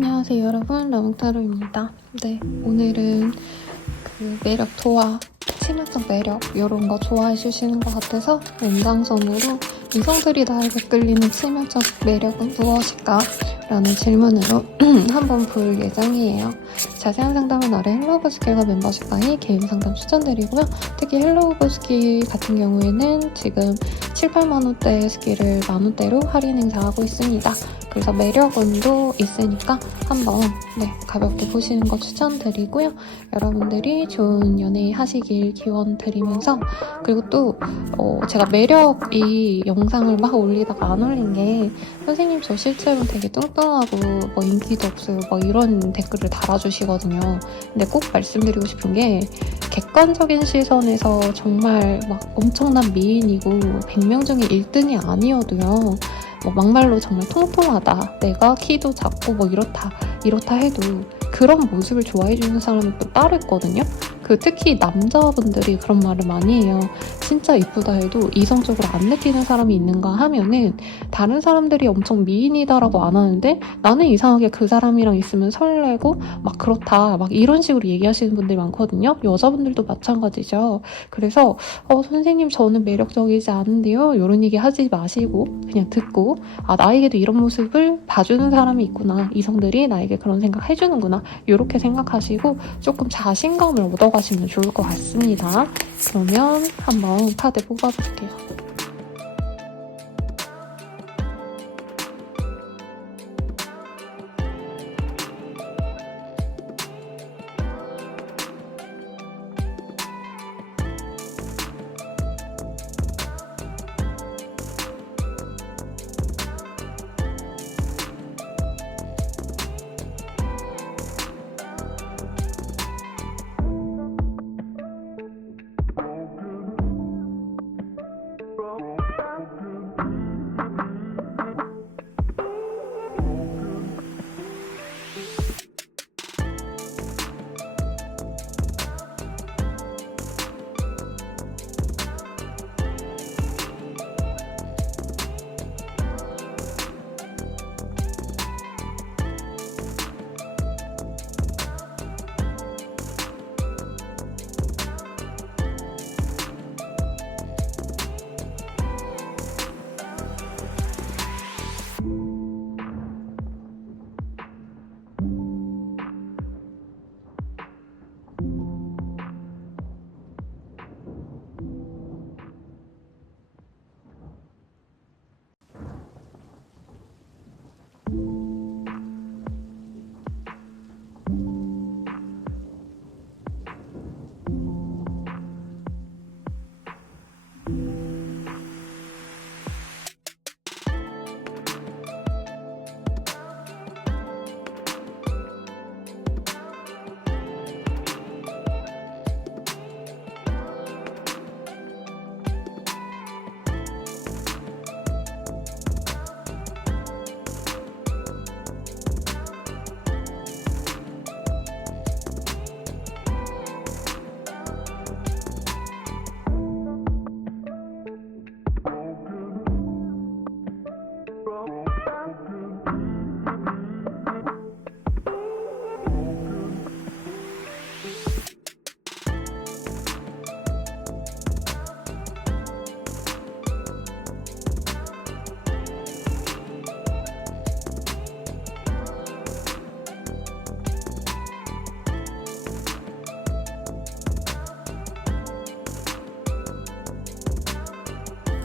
안녕하세요 여러분, 라몽타로입니다. 네, 오늘은 그 매력 도화, 치명적 매력 이런 거 좋아해 주시는 것 같아서 연장선으로 이성들이 나에게 끌리는 치명적 매력은 무엇일까? 라는 질문으로 한번 볼 예정이에요. 자세한 상담은 아래 헬로우버스킬과 멤버십방에 개인 상담 추천드리고요. 특히 헬로우버스킬 같은 경우에는 지금 7, 8만원대 스킬을 만원대로 할인 행사하고 있습니다. 그래서 매력운도 있으니까 한번 가볍게 보시는 거 추천드리고요. 여러분들이 좋은 연애 하시길 기원 드리면서, 그리고 또 제가 매력 이 영상을 막 올리다가 안 올린 게, 선생님 저 실제로 되게 뚱뚱하고 뭐 인기도 없어요 뭐 이런 댓글을 달아주시거든요. 근데 꼭 말씀드리고 싶은 게, 객관적인 시선에서 정말 막 엄청난 미인이고 100명 중에 1등이 아니어도요, 뭐 막말로 정말 통통하다, 내가 키도 작고 뭐 이렇다 해도 그런 모습을 좋아해주는 사람은 또 따로 있거든요. 특히 남자분들이 그런 말을 많이 해요. 진짜 이쁘다 해도 이성적으로 안 느끼는 사람이 있는가 하면은, 다른 사람들이 엄청 미인이다라고 안 하는데 나는 이상하게 그 사람이랑 있으면 설레고 막 그렇다 막 이런 식으로 얘기하시는 분들이 많거든요. 여자분들도 마찬가지죠. 그래서 선생님 저는 매력적이지 않은데요, 이런 얘기 하지 마시고 그냥 듣고, 아 나에게도 이런 모습을 봐주는 사람이 있구나, 이성들이 나에게 그런 생각 해주는구나, 이렇게 생각하시고 조금 자신감을 얻어가시면 좋을 것 같습니다. 그러면 한번 카드 뽑아볼게요.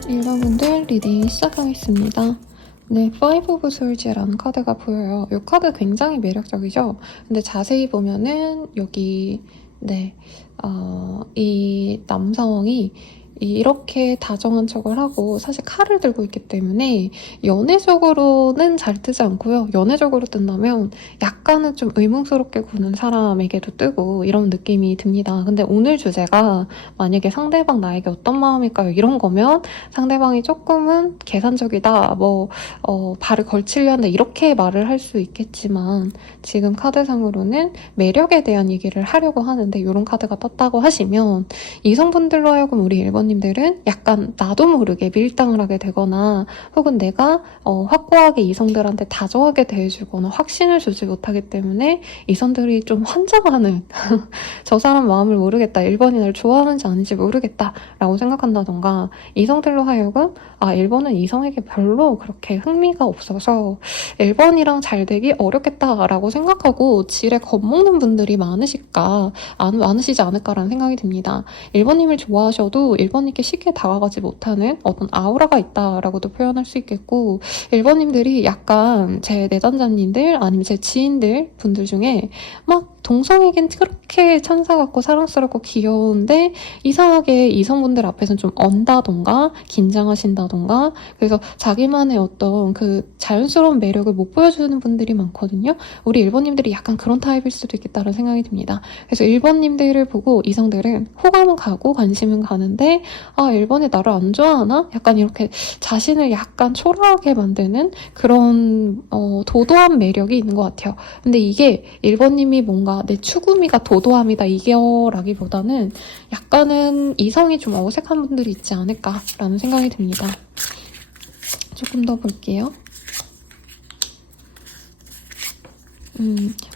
여러분들 리딩 시작하겠습니다. 네, Five of Souls라는 카드가 보여요. 이 카드 굉장히 매력적이죠? 근데 자세히 보면은 여기 이 남성이 이렇게 다정한 척을 하고 사실 칼을 들고 있기 때문에 연애적으로는 잘 뜨지 않고요. 연애적으로 뜬다면 약간은 좀 의문스럽게 구는 사람에게도 뜨고 이런 느낌이 듭니다. 근데 오늘 주제가 만약에 상대방 나에게 어떤 마음일까요? 이런 거면 상대방이 조금은 계산적이다, 발을 걸치려 한다, 이렇게 말을 할 수 있겠지만, 지금 카드상으로는 매력에 대한 얘기를 하려고 하는데 이런 카드가 떴다고 하시면, 이성분들로 하여금 우리 1번 1번님들은 약간 나도 모르게 밀당을 하게 되거나 혹은 내가 확고하게 이성들한테 다정하게 대해주거나 확신을 주지 못하기 때문에 이성들이 좀 환장하는 저 사람 마음을 모르겠다, 1번이 날 좋아하는지 아닌지 모르겠다 라고 생각한다던가, 이성들로 하여금 1번은 이성에게 별로 그렇게 흥미가 없어서 1번이랑 잘 되기 어렵겠다라고 생각하고 지레 겁먹는 분들이 많으시지 않을까라는 생각이 듭니다. 1번님을 좋아하셔도 1번님께 쉽게 다가가지 못하는 어떤 아우라가 있다라고도 표현할 수 있겠고, 1번님들이 약간 제 내담자님들 아니면 제 지인들 분들 중에 막 동성에겐 그렇게 천사 같고 사랑스럽고 귀여운데 이상하게 이성분들 앞에서는 좀 언다던가 긴장하신다던가, 그래서 자기만의 어떤 그 자연스러운 매력을 못 보여주는 분들이 많거든요. 우리 1번님들이 약간 그런 타입일 수도 있겠다는 생각이 듭니다. 그래서 1번님들을 보고 이성들은 호감은 가고 관심은 가는데 1번이 나를 안 좋아하나? 약간 이렇게 자신을 약간 초라하게 만드는 그런 도도한 매력이 있는 것 같아요. 근데 이게 1번님이 뭔가 내 추구미가 도도함이다 이게라기보다는 약간은 이성이 좀 어색한 분들이 있지 않을까라는 생각이 듭니다. 조금 더 볼게요.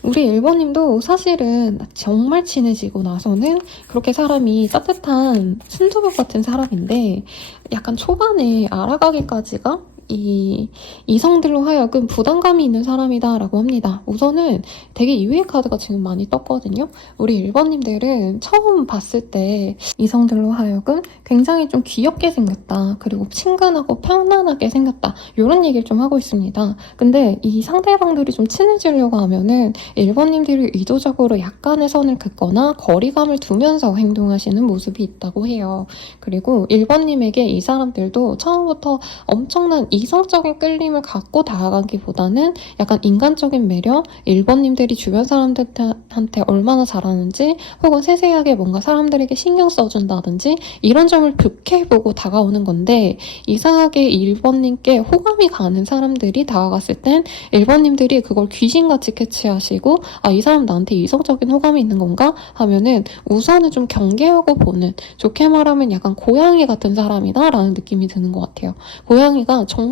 우리 1번님도 사실은 정말 친해지고 나서는 그렇게 사람이 따뜻한 순두부 같은 사람인데, 약간 초반에 알아가기까지가 이 이성들로 하여금 부담감이 있는 사람이다라고 합니다. 우선은 되게 이외의 카드가 지금 많이 떴거든요. 우리 1번님들은 처음 봤을 때 이성들로 하여금 굉장히 좀 귀엽게 생겼다, 그리고 친근하고 편안하게 생겼다, 이런 얘기를 좀 하고 있습니다. 근데 이 상대방들이 좀 친해지려고 하면은 1번님들이 의도적으로 약간의 선을 긋거나 거리감을 두면서 행동하시는 모습이 있다고 해요. 그리고 1번님에게 이 사람들도 처음부터 엄청난 이성적인 끌림을 갖고 다가가기보다는 약간 인간적인 매력, 1번님들이 주변 사람들한테 얼마나 잘하는지, 혹은 세세하게 뭔가 사람들에게 신경 써준다든지 이런 점을 좋게 보고 다가오는 건데, 이상하게 1번님께 호감이 가는 사람들이 다가갔을 땐 1번님들이 그걸 귀신같이 캐치하시고 이 사람 나한테 이성적인 호감이 있는 건가? 하면은 우선은 좀 경계하고 보는, 좋게 말하면 약간 고양이 같은 사람이다 라는 느낌이 드는 것 같아요. 고양이가 정말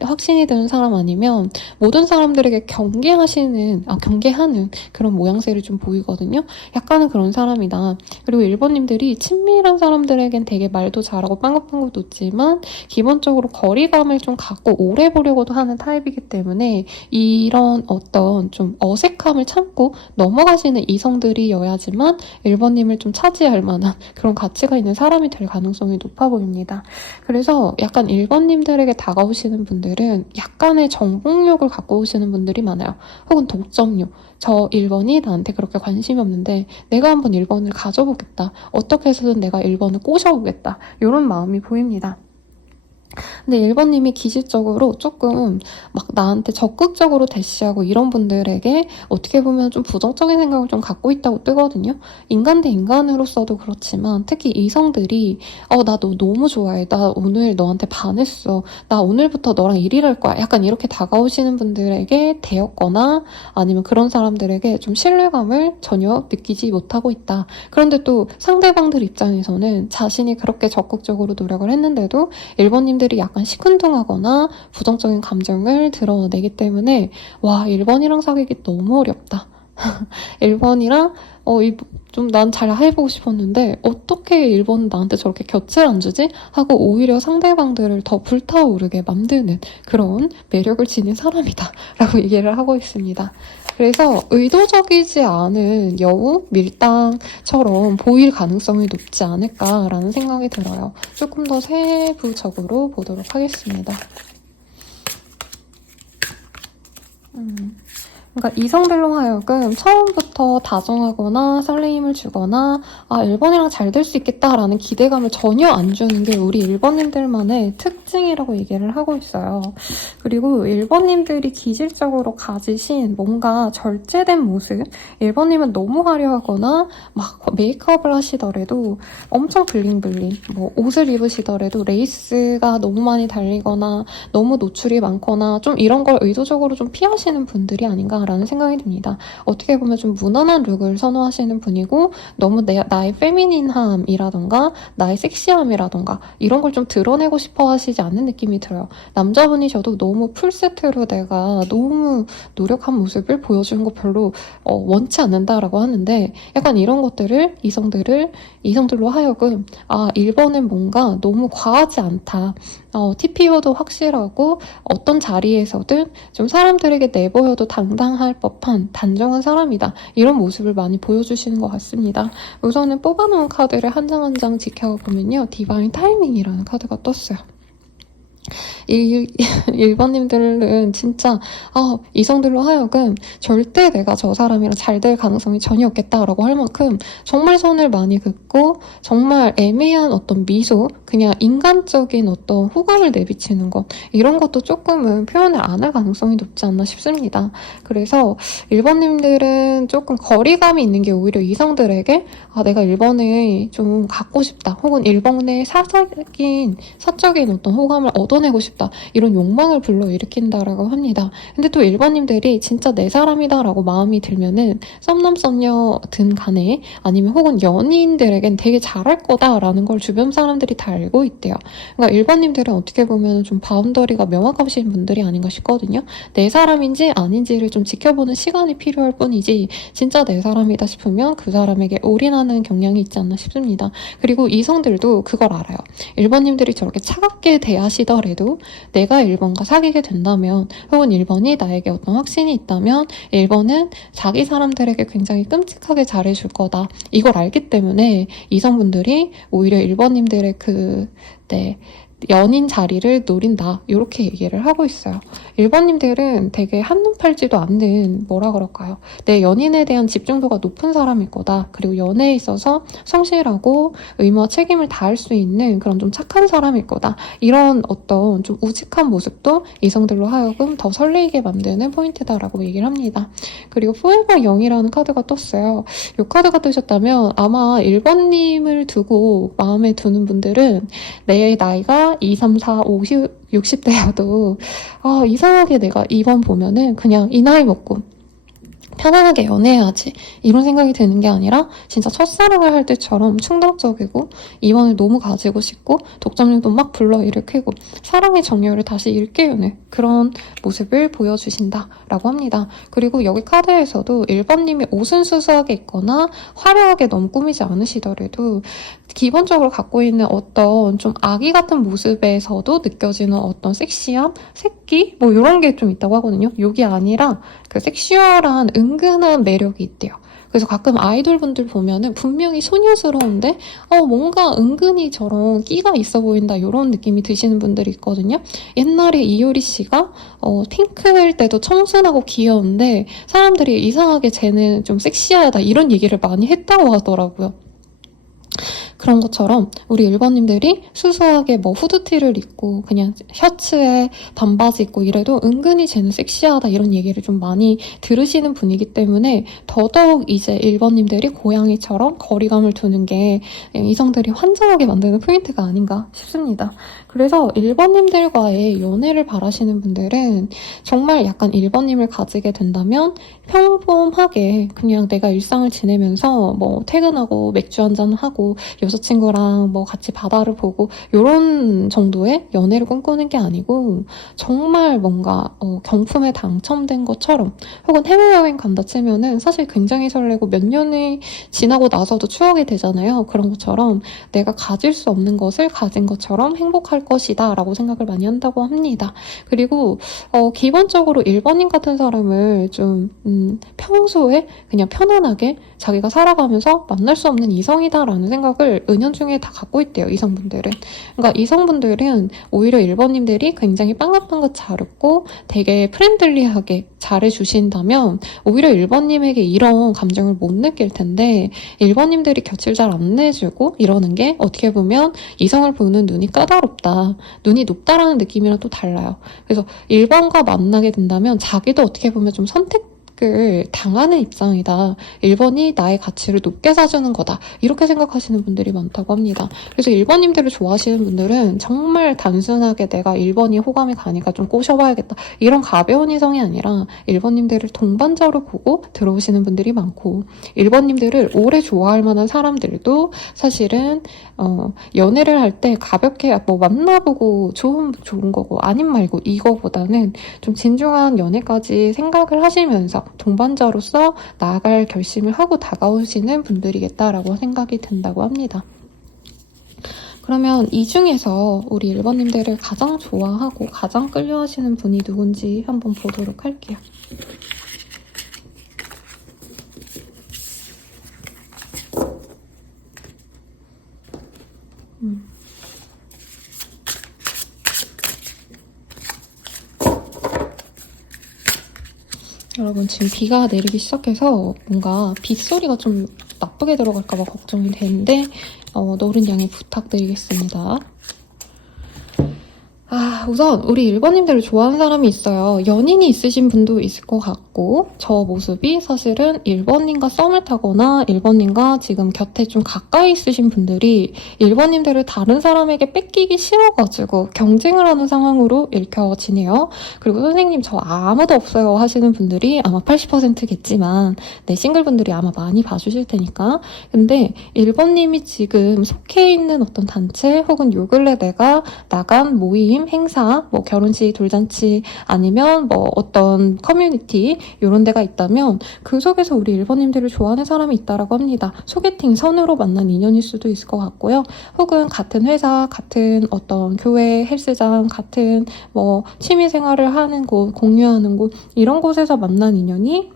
확신이 드는 사람 아니면 모든 사람들에게 경계하는 그런 모양새를 좀 보이거든요. 약간은 그런 사람이다. 그리고 1번님들이 친밀한 사람들에겐 되게 말도 잘하고 빵긋빵긋 웃지만 기본적으로 거리감을 좀 갖고 오래 보려고도 하는 타입이기 때문에 이런 어떤 좀 어색함을 참고 넘어가시는 이성들이어야지만 1번님을 좀 차지할 만한 그런 가치가 있는 사람이 될 가능성이 높아 보입니다. 그래서 약간 1번님들에게 다가오시는 분들은 약간의 정복욕을 갖고 오시는 분들이 많아요. 혹은 독점욕. 저 1번이 나한테 그렇게 관심이 없는데 내가 한번 1번을 가져보겠다, 어떻게 해서든 내가 1번을 꼬셔보겠다, 이런 마음이 보입니다. 근데 1번님이 기질적으로 조금 막 나한테 적극적으로 대시하고 이런 분들에게 어떻게 보면 좀 부정적인 생각을 좀 갖고 있다고 뜨거든요. 인간 대 인간으로서도 그렇지만 특히 이성들이 나 너 너무 좋아해, 나 오늘 너한테 반했어, 나 오늘부터 너랑 1일 할 거야, 약간 이렇게 다가오시는 분들에게 대였거나 아니면 그런 사람들에게 좀 신뢰감을 전혀 느끼지 못하고 있다. 그런데 또 상대방들 입장에서는 자신이 그렇게 적극적으로 노력을 했는데도 1번님들이 약간 시큰둥하거나 부정적인 감정을 드러내기 때문에 1번이랑 사귀기 너무 어렵다. 1번이랑 좀 난 잘 해보고 싶었는데 어떻게 1번은 나한테 저렇게 곁을 안 주지? 하고 오히려 상대방들을 더 불타오르게 만드는 그런 매력을 지닌 사람이다 라고 얘기를 하고 있습니다. 그래서 의도적이지 않은 여우, 밀당처럼 보일 가능성이 높지 않을까라는 생각이 들어요. 조금 더 세부적으로 보도록 하겠습니다. 그러니까 이성들로 하여금 처음부터 다정하거나 설레임을 주거나 1번이랑 잘 될 수 있겠다라는 기대감을 전혀 안 주는 게 우리 1번님들만의 특징이라고 얘기를 하고 있어요. 그리고 1번님들이 기질적으로 가지신 뭔가 절제된 모습, 1번님은 너무 화려하거나 막 메이크업을 하시더라도 엄청 블링블링, 뭐 옷을 입으시더라도 레이스가 너무 많이 달리거나 너무 노출이 많거나 좀 이런 걸 의도적으로 좀 피하시는 분들이 아닌가 않나라는 생각이 듭니다. 어떻게 보면 좀 무난한 룩을 선호하시는 분이고 너무 나의 페미닌함이라던가 나의 섹시함이라던가 이런 걸 좀 드러내고 싶어 하시지 않는 느낌이 들어요. 남자분이셔도 너무 풀세트로 내가 너무 노력한 모습을 보여주는 거 별로 원치 않는다라고 하는데 약간 이런 것들을 이성들로 하여금 1번은 뭔가 너무 과하지 않다. TPO도 확실하고 어떤 자리에서든 좀 사람들에게 내보여도 당당할 법한 단정한 사람이다. 이런 모습을 많이 보여주시는 것 같습니다. 우선은 뽑아놓은 카드를 한 장 한 장 지켜보면요. 디바인 타이밍이라는 카드가 떴어요. 1번님들은 진짜 이성들로 하여금 절대 내가 저 사람이랑 잘 될 가능성이 전혀 없겠다라고 할 만큼 정말 선을 많이 긋고 정말 애매한 어떤 미소, 그냥 인간적인 어떤 호감을 내비치는 것 이런 것도 조금은 표현을 안 할 가능성이 높지 않나 싶습니다. 그래서 1번님들은 조금 거리감이 있는 게 오히려 이성들에게 내가 1번을 좀 갖고 싶다 혹은 1번의 사적인 어떤 호감을 얻어내고 싶다 이런 욕망을 불러일으킨다라고 합니다. 근데 또 1번님들이 진짜 내 사람이다 라고 마음이 들면은 썸남썸녀든 간에 아니면 혹은 연인들에겐 되게 잘할 거다라는 걸 주변 사람들이 다 알고 있대요. 그러니까 1번님들은 어떻게 보면 좀 바운더리가 명확하신 분들이 아닌가 싶거든요. 내 사람인지 아닌지를 좀 지켜보는 시간이 필요할 뿐이지 진짜 내 사람이다 싶으면 그 사람에게 올인하는 경향이 있지 않나 싶습니다. 그리고 이성들도 그걸 알아요. 1번님들이 저렇게 차갑게 대하시더라도 내가 1번과 사귀게 된다면 혹은 1번이 나에게 어떤 확신이 있다면 1번은 자기 사람들에게 굉장히 끔찍하게 잘해줄 거다. 이걸 알기 때문에 이성분들이 오히려 1번님들의 연인 자리를 노린다 이렇게 얘기를 하고 있어요. 1번님들은 되게 한눈 팔지도 않는 뭐라 그럴까요? 내 연인에 대한 집중도가 높은 사람일 거다. 그리고 연애에 있어서 성실하고 의무와 책임을 다할 수 있는 그런 좀 착한 사람일 거다. 이런 어떤 좀 우직한 모습도 이성들로 하여금 더 설레이게 만드는 포인트다라고 얘기를 합니다. 그리고 포에버 0이라는 카드가 떴어요. 이 카드가 뜨셨다면 아마 1번님을 두고 마음에 두는 분들은 내 나이가 2, 3, 4, 5, 60대여도 이상하게 내가 2번 보면은 그냥 이 나이 먹고 편안하게 연애해야지 이런 생각이 드는 게 아니라 진짜 첫사랑을 할 때처럼 충동적이고 이원을 너무 가지고 싶고 독점력도 막 불러일으키고 사랑의 정열을 다시 일깨우는 그런 모습을 보여주신다라고 합니다. 그리고 여기 카드에서도 1번님이 옷은 수수하게 입거나 화려하게 너무 꾸미지 않으시더라도 기본적으로 갖고 있는 어떤 좀 아기 같은 모습에서도 느껴지는 어떤 섹시함, 새끼 뭐 이런 게 좀 있다고 하거든요. 이게 아니라 그 섹슈얼한 은근한 매력이 있대요. 그래서 가끔 아이돌분들 보면은 분명히 소녀스러운데 뭔가 은근히 저런 끼가 있어 보인다 이런 느낌이 드시는 분들이 있거든요. 옛날에 이효리 씨가 핑크일 때도 청순하고 귀여운데 사람들이 이상하게 쟤는 좀 섹시하다 이런 얘기를 많이 했다고 하더라고요. 그런 것처럼 우리 1번님들이 수수하게 뭐 후드티를 입고 그냥 셔츠에 반바지 입고 이래도 은근히 쟤는 섹시하다 이런 얘기를 좀 많이 들으시는 분이기 때문에 더더욱 이제 1번님들이 고양이처럼 거리감을 두는 게 이성들이 환장하게 만드는 포인트가 아닌가 싶습니다. 그래서 1번님들과의 연애를 바라시는 분들은 정말 약간 1번님을 가지게 된다면 평범하게 그냥 내가 일상을 지내면서 뭐 퇴근하고 맥주 한잔 하고 여자친구랑 뭐 같이 바다를 보고 이런 정도의 연애를 꿈꾸는 게 아니고 정말 뭔가 경품에 당첨된 것처럼 혹은 해외여행 간다 치면은 사실 굉장히 설레고 몇 년이 지나고 나서도 추억이 되잖아요. 그런 것처럼 내가 가질 수 없는 것을 가진 것처럼 행복할 것이다 라고 생각을 많이 한다고 합니다. 그리고 기본적으로 1번님 같은 사람을 좀 평소에 그냥 편안하게 자기가 살아가면서 만날 수 없는 이성이다라는 생각을 은연중에 다 갖고 있대요. 이성분들은. 그러니까 이성분들은 오히려 1번님들이 굉장히 빵긋빵긋 잘 웃고 되게 프렌들리하게 잘해주신다면 오히려 1번님에게 이런 감정을 못 느낄 텐데 1번님들이 곁을 잘 안 내주고 이러는 게 어떻게 보면 이성을 보는 눈이 까다롭다. 눈이 높다라는 느낌이랑 또 달라요. 그래서 1번과 만나게 된다면 자기도 어떻게 보면 좀 피드백을 당하는 입장이다. 1번이 나의 가치를 높게 사주는 거다. 이렇게 생각하시는 분들이 많다고 합니다. 그래서 1번님들을 좋아하시는 분들은 정말 단순하게 내가 1번이 호감이 가니까 좀 꼬셔봐야겠다. 이런 가벼운 이성이 아니라 1번님들을 동반자로 보고 들어오시는 분들이 많고 1번님들을 오래 좋아할 만한 사람들도 사실은 연애를 할 때 가볍게 뭐 만나보고 좋은 거고 아님 말고 이거보다는 좀 진중한 연애까지 생각을 하시면서 동반자로서 나아갈 결심을 하고 다가오시는 분들이겠다라고 생각이 든다고 합니다. 그러면 이 중에서 우리 1번님들을 가장 좋아하고 가장 끌려하시는 분이 누군지 한번 보도록 할게요. 여러분 지금 비가 내리기 시작해서 뭔가 빗소리가 좀 나쁘게 들어갈까봐 걱정이 되는데 노른 양해 부탁드리겠습니다. 우선 우리 1번님들을 좋아하는 사람이 있어요. 연인이 있으신 분도 있을 것 같고 저 모습이 사실은 1번님과 썸을 타거나 1번님과 지금 곁에 좀 가까이 있으신 분들이 1번님들을 다른 사람에게 뺏기기 싫어가지고 경쟁을 하는 상황으로 읽혀지네요. 그리고 선생님 저 아무도 없어요 하시는 분들이 아마 80%겠지만 싱글분들이 아마 많이 봐주실 테니까. 근데 1번님이 지금 속해 있는 어떤 단체 혹은 요 근래 내가 나간 모임, 행사, 뭐 결혼식, 돌잔치 아니면 뭐 어떤 커뮤니티 이런 데가 있다면 그 속에서 우리 1번님들을 좋아하는 사람이 있다라고 합니다. 소개팅 선으로 만난 인연일 수도 있을 것 같고요. 혹은 같은 회사, 같은 어떤 교회, 헬스장, 같은 뭐 취미생활을 하는 곳, 공유하는 곳 이런 곳에서 만난 인연이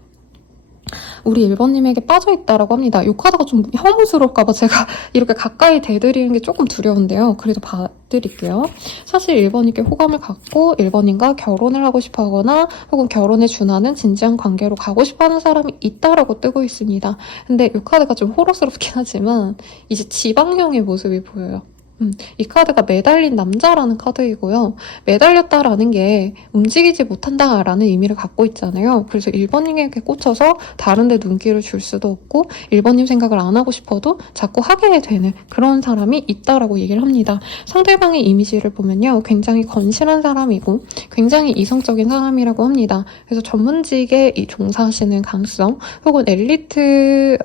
우리 1번님에게 빠져있다라고 합니다. 욕하다가 좀 혐오스러울까봐 제가 이렇게 가까이 대드리는 게 조금 두려운데요. 그래도 봐드릴게요. 사실 1번님께 호감을 갖고 1번님과 결혼을 하고 싶어 하거나 혹은 결혼에 준하는 진지한 관계로 가고 싶어 하는 사람이 있다라고 뜨고 있습니다. 근데 이 카드가 좀 호러스럽긴 하지만 이제 지방령의 모습이 보여요. 이 카드가 매달린 남자라는 카드이고요. 매달렸다라는 게 움직이지 못한다라는 의미를 갖고 있잖아요. 그래서 1번님에게 꽂혀서 다른 데 눈길을 줄 수도 없고 1번님 생각을 안 하고 싶어도 자꾸 하게 되는 그런 사람이 있다라고 얘기를 합니다. 상대방의 이미지를 보면요. 굉장히 건실한 사람이고 굉장히 이성적인 사람이라고 합니다. 그래서 전문직에 종사하시는 가능성 혹은 엘리트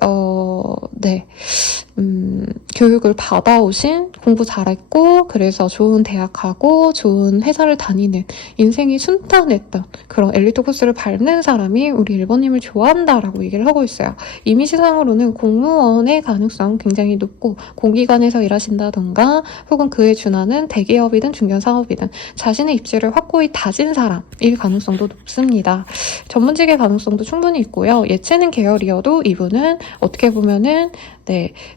교육을 받아오신 공부 잘했고 그래서 좋은 대학 가고 좋은 회사를 다니는 인생이 순탄했던 그런 엘리트 코스를 밟는 사람이 우리 1번님을 좋아한다라고 얘기를 하고 있어요. 이미지상으로는 공무원의 가능성 굉장히 높고 공기관에서 일하신다던가 혹은 그에 준하는 대기업이든 중견사업이든 자신의 입지를 확고히 다진 사람일 가능성도 높습니다. 전문직의 가능성도 충분히 있고요. 예체능 계열이어도 이분은 어떻게 보면은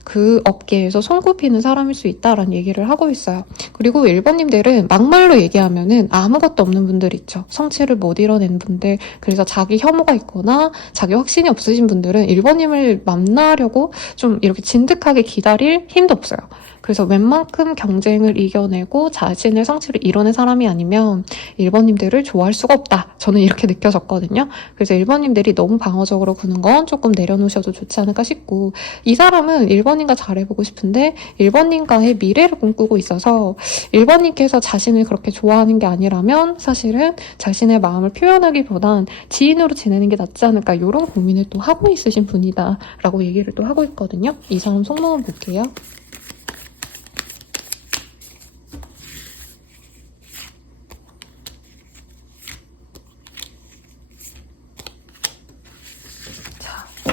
그 업계에서 손꼽히는 사람일 수 있다라는 얘기를 하고 있어요. 그리고 1번님들은 막말로 얘기하면은 아무것도 없는 분들 있죠. 성취를 못 이뤄낸 분들, 그래서 자기 혐오가 있거나 자기 확신이 없으신 분들은 1번님을 만나려고 좀 이렇게 진득하게 기다릴 힘도 없어요. 그래서 웬만큼 경쟁을 이겨내고 자신의 성취를 이뤄낸 사람이 아니면 1번님들을 좋아할 수가 없다. 저는 이렇게 느껴졌거든요. 그래서 1번님들이 너무 방어적으로 구는 건 조금 내려놓으셔도 좋지 않을까 싶고 이 사람은 1번님과 잘해보고 싶은데 1번님과의 미래를 꿈꾸고 있어서 1번님께서 자신을 그렇게 좋아하는 게 아니라면 사실은 자신의 마음을 표현하기보단 지인으로 지내는 게 낫지 않을까 이런 고민을 또 하고 있으신 분이다 라고 얘기를 또 하고 있거든요. 이 사람 속마음 볼게요.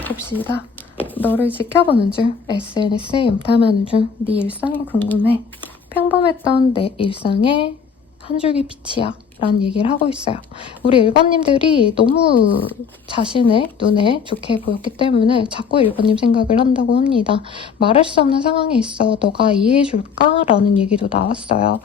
봅시다. 너를 지켜보는 중, SNS에 염탐하는 중, 네 일상이 궁금해. 평범했던 내 일상에 한 줄기 빛이야. 라는 얘기를 하고 있어요. 우리 1번님들이 너무 자신의 눈에 좋게 보였기 때문에 자꾸 1번님 생각을 한다고 합니다. 말할 수 없는 상황에 있어 너가 이해해줄까? 라는 얘기도 나왔어요.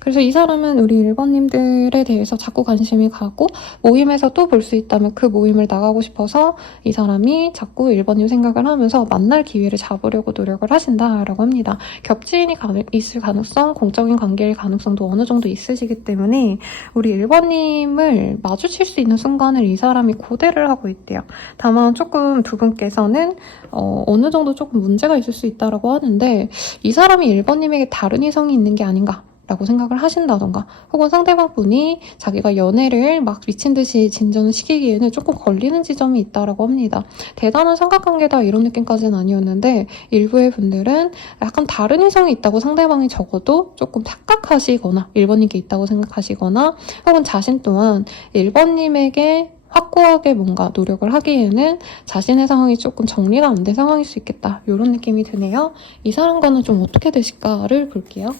그래서 이 사람은 우리 1번님들에 대해서 자꾸 관심이 가고 모임에서 또 볼 수 있다면 그 모임을 나가고 싶어서 이 사람이 자꾸 1번님 생각을 하면서 만날 기회를 잡으려고 노력을 하신다라고 합니다. 겹지인이 있을 가능성, 공적인 관계일 가능성도 어느 정도 있으시기 때문에 우리 1번님을 마주칠 수 있는 순간을 이 사람이 고대를 하고 있대요. 다만 조금 두 분께서는 어느 정도 조금 문제가 있을 수 있다라고 하는데 이 사람이 1번님에게 다른 이성이 있는 게 아닌가 라고 생각을 하신다던가 혹은 상대방 분이 자기가 연애를 막 미친 듯이 진전을 시키기에는 조금 걸리는 지점이 있다라고 합니다. 대단한 삼각관계다 이런 느낌까지는 아니었는데 일부의 분들은 약간 다른 이성이 있다고 상대방이 적어도 조금 착각하시거나 1번님께 있다고 생각하시거나 혹은 자신 또한 1번님에게 확고하게 뭔가 노력을 하기에는 자신의 상황이 조금 정리가 안 된 상황일 수 있겠다 이런 느낌이 드네요. 이 사람과는 좀 어떻게 되실까를 볼게요.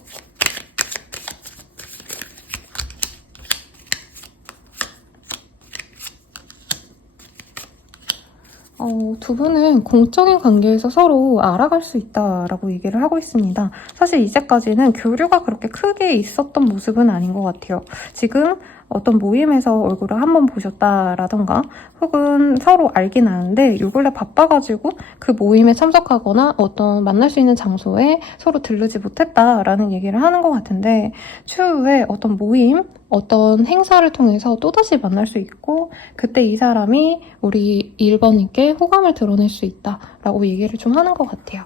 두 분은 공적인 관계에서 서로 알아갈 수 있다라고 얘기를 하고 있습니다. 사실 이제까지는 교류가 그렇게 크게 있었던 모습은 아닌 것 같아요. 지금 어떤 모임에서 얼굴을 한번 보셨다라던가 혹은 서로 알긴 아는데 요 근래 바빠가지고 그 모임에 참석하거나 어떤 만날 수 있는 장소에 서로 들르지 못했다라는 얘기를 하는 것 같은데 추후에 어떤 모임, 어떤 행사를 통해서 또다시 만날 수 있고 그때 이 사람이 우리 1번님께 호감을 드러낼 수 있다라고 얘기를 좀 하는 것 같아요.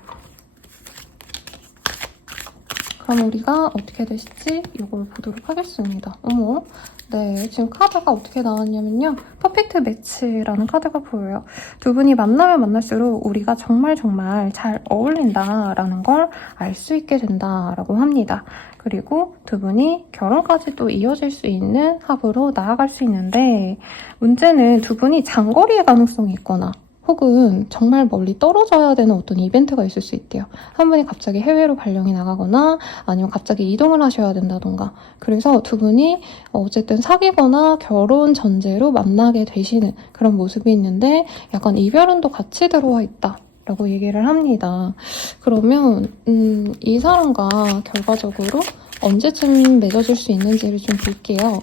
그럼 우리가 어떻게 되실지 이걸 보도록 하겠습니다. 어머, 네, 지금 카드가 어떻게 나왔냐면요. 퍼펙트 매치라는 카드가 보여요. 두 분이 만나면 만날수록 우리가 정말 잘 어울린다라는 걸 알 수 있게 된다라고 합니다. 그리고 두 분이 결혼까지도 이어질 수 있는 합으로 나아갈 수 있는데 문제는 두 분이 장거리의 가능성이 있거나 혹은 정말 멀리 떨어져야 되는 어떤 이벤트가 있을 수 있대요. 한 분이 갑자기 해외로 발령이 나가거나 아니면 갑자기 이동을 하셔야 된다던가 그래서 두 분이 어쨌든 사귀거나 결혼 전제로 만나게 되시는 그런 모습이 있는데 약간 이별운도 같이 들어와 있다 라고 얘기를 합니다. 그러면 이 사람과 결과적으로 언제쯤 맺어질 수 있는지를 좀 볼게요.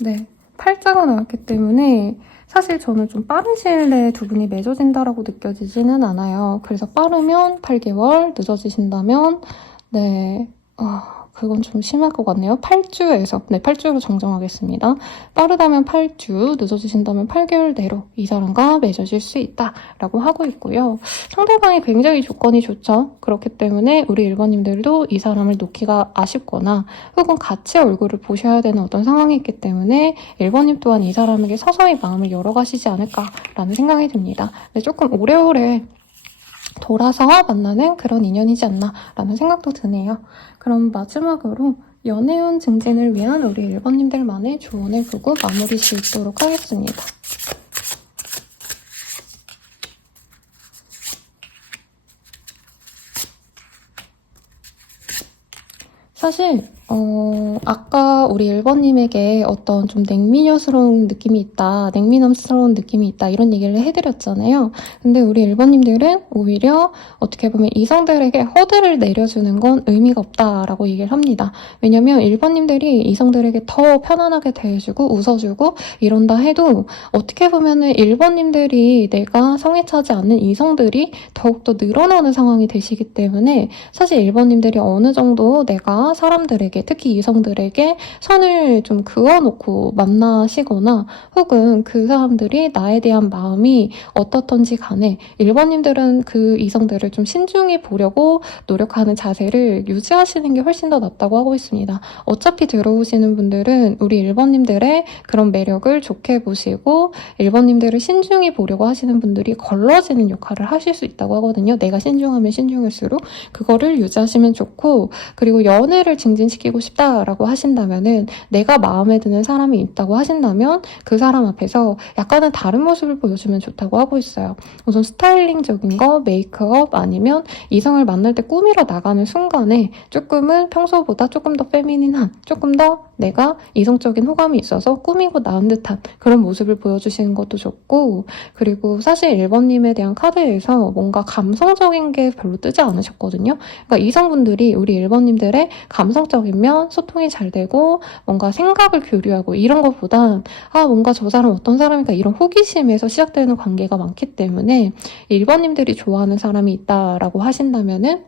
네, 팔자가 나왔기 때문에 사실 저는 좀 빠른 시일 내에 두 분이 맺어진다라고 느껴지지는 않아요. 그래서 빠르면 8개월, 늦어지신다면 네, 그건 좀 심할 것 같네요. 8주에서, 네, 8주로 정정하겠습니다. 빠르다면 8주, 늦어지신다면 8개월 내로 이 사람과 맺어질 수 있다라고 하고 있고요. 상대방이 굉장히 조건이 좋죠. 그렇기 때문에 우리 1번님들도 이 사람을 놓기가 아쉽거나 혹은 같이 얼굴을 보셔야 되는 어떤 상황이 있기 때문에 1번님 또한 이 사람에게 서서히 마음을 열어가시지 않을까라는 생각이 듭니다. 네, 조금 오래오래 돌아서 만나는 그런 인연이지 않나라는 생각도 드네요. 그럼 마지막으로 연애운 증진을 위한 우리 1번님들만의 조언을 보고 마무리 짓도록 하겠습니다. 사실 아까 우리 1번님에게 어떤 좀 냉미녀스러운 느낌이 있다, 냉미남스러운 느낌이 있다 이런 얘기를 해드렸잖아요. 근데 우리 1번님들은 오히려 어떻게 보면 이성들에게 허들을 내려주는 건 의미가 없다라고 얘기를 합니다. 왜냐면 1번님들이 이성들에게 더 편안하게 대해주고 웃어주고 이런다 해도 어떻게 보면은 1번님들이 내가 성에 차지 않는 이성들이 더욱더 늘어나는 상황이 되시기 때문에 사실 1번님들이 어느 정도 내가 사람들에게 특히 이성들에게 선을 좀 그어놓고 만나시거나 혹은 그 사람들이 나에 대한 마음이 어떻던지 간에 1번님들은 그 이성들을 좀 신중히 보려고 노력하는 자세를 유지하시는 게 훨씬 더 낫다고 하고 있습니다. 어차피 들어오시는 분들은 우리 1번님들의 그런 매력을 좋게 보시고 1번님들을 신중히 보려고 하시는 분들이 걸러지는 역할을 하실 수 있다고 하거든요. 내가 신중하면 신중할수록 그거를 유지하시면 좋고 그리고 연애를 증진시키고 싶다라고 하신다면은 내가 마음에 드는 사람이 있다고 하신다면 그 사람 앞에서 약간은 다른 모습을 보여주면 좋다고 하고 있어요. 우선 스타일링적인 거, 메이크업 아니면 이성을 만날 때 꾸미러 나가는 순간에 조금은 평소보다 조금 더 페미닌한, 조금 더 내가 이성적인 호감이 있어서 꾸미고 나은 듯한 그런 모습을 보여주시는 것도 좋고 그리고 사실 1번님에 대한 카드에서 뭔가 감성적인 게 별로 뜨지 않으셨거든요. 그러니까 이성분들이 우리 1번님들의 감성적이면 소통이 잘 되고 뭔가 생각을 교류하고 이런 것보단 뭔가 저 사람 어떤 사람인가 이런 호기심에서 시작되는 관계가 많기 때문에 1번님들이 좋아하는 사람이 있다라고 하신다면은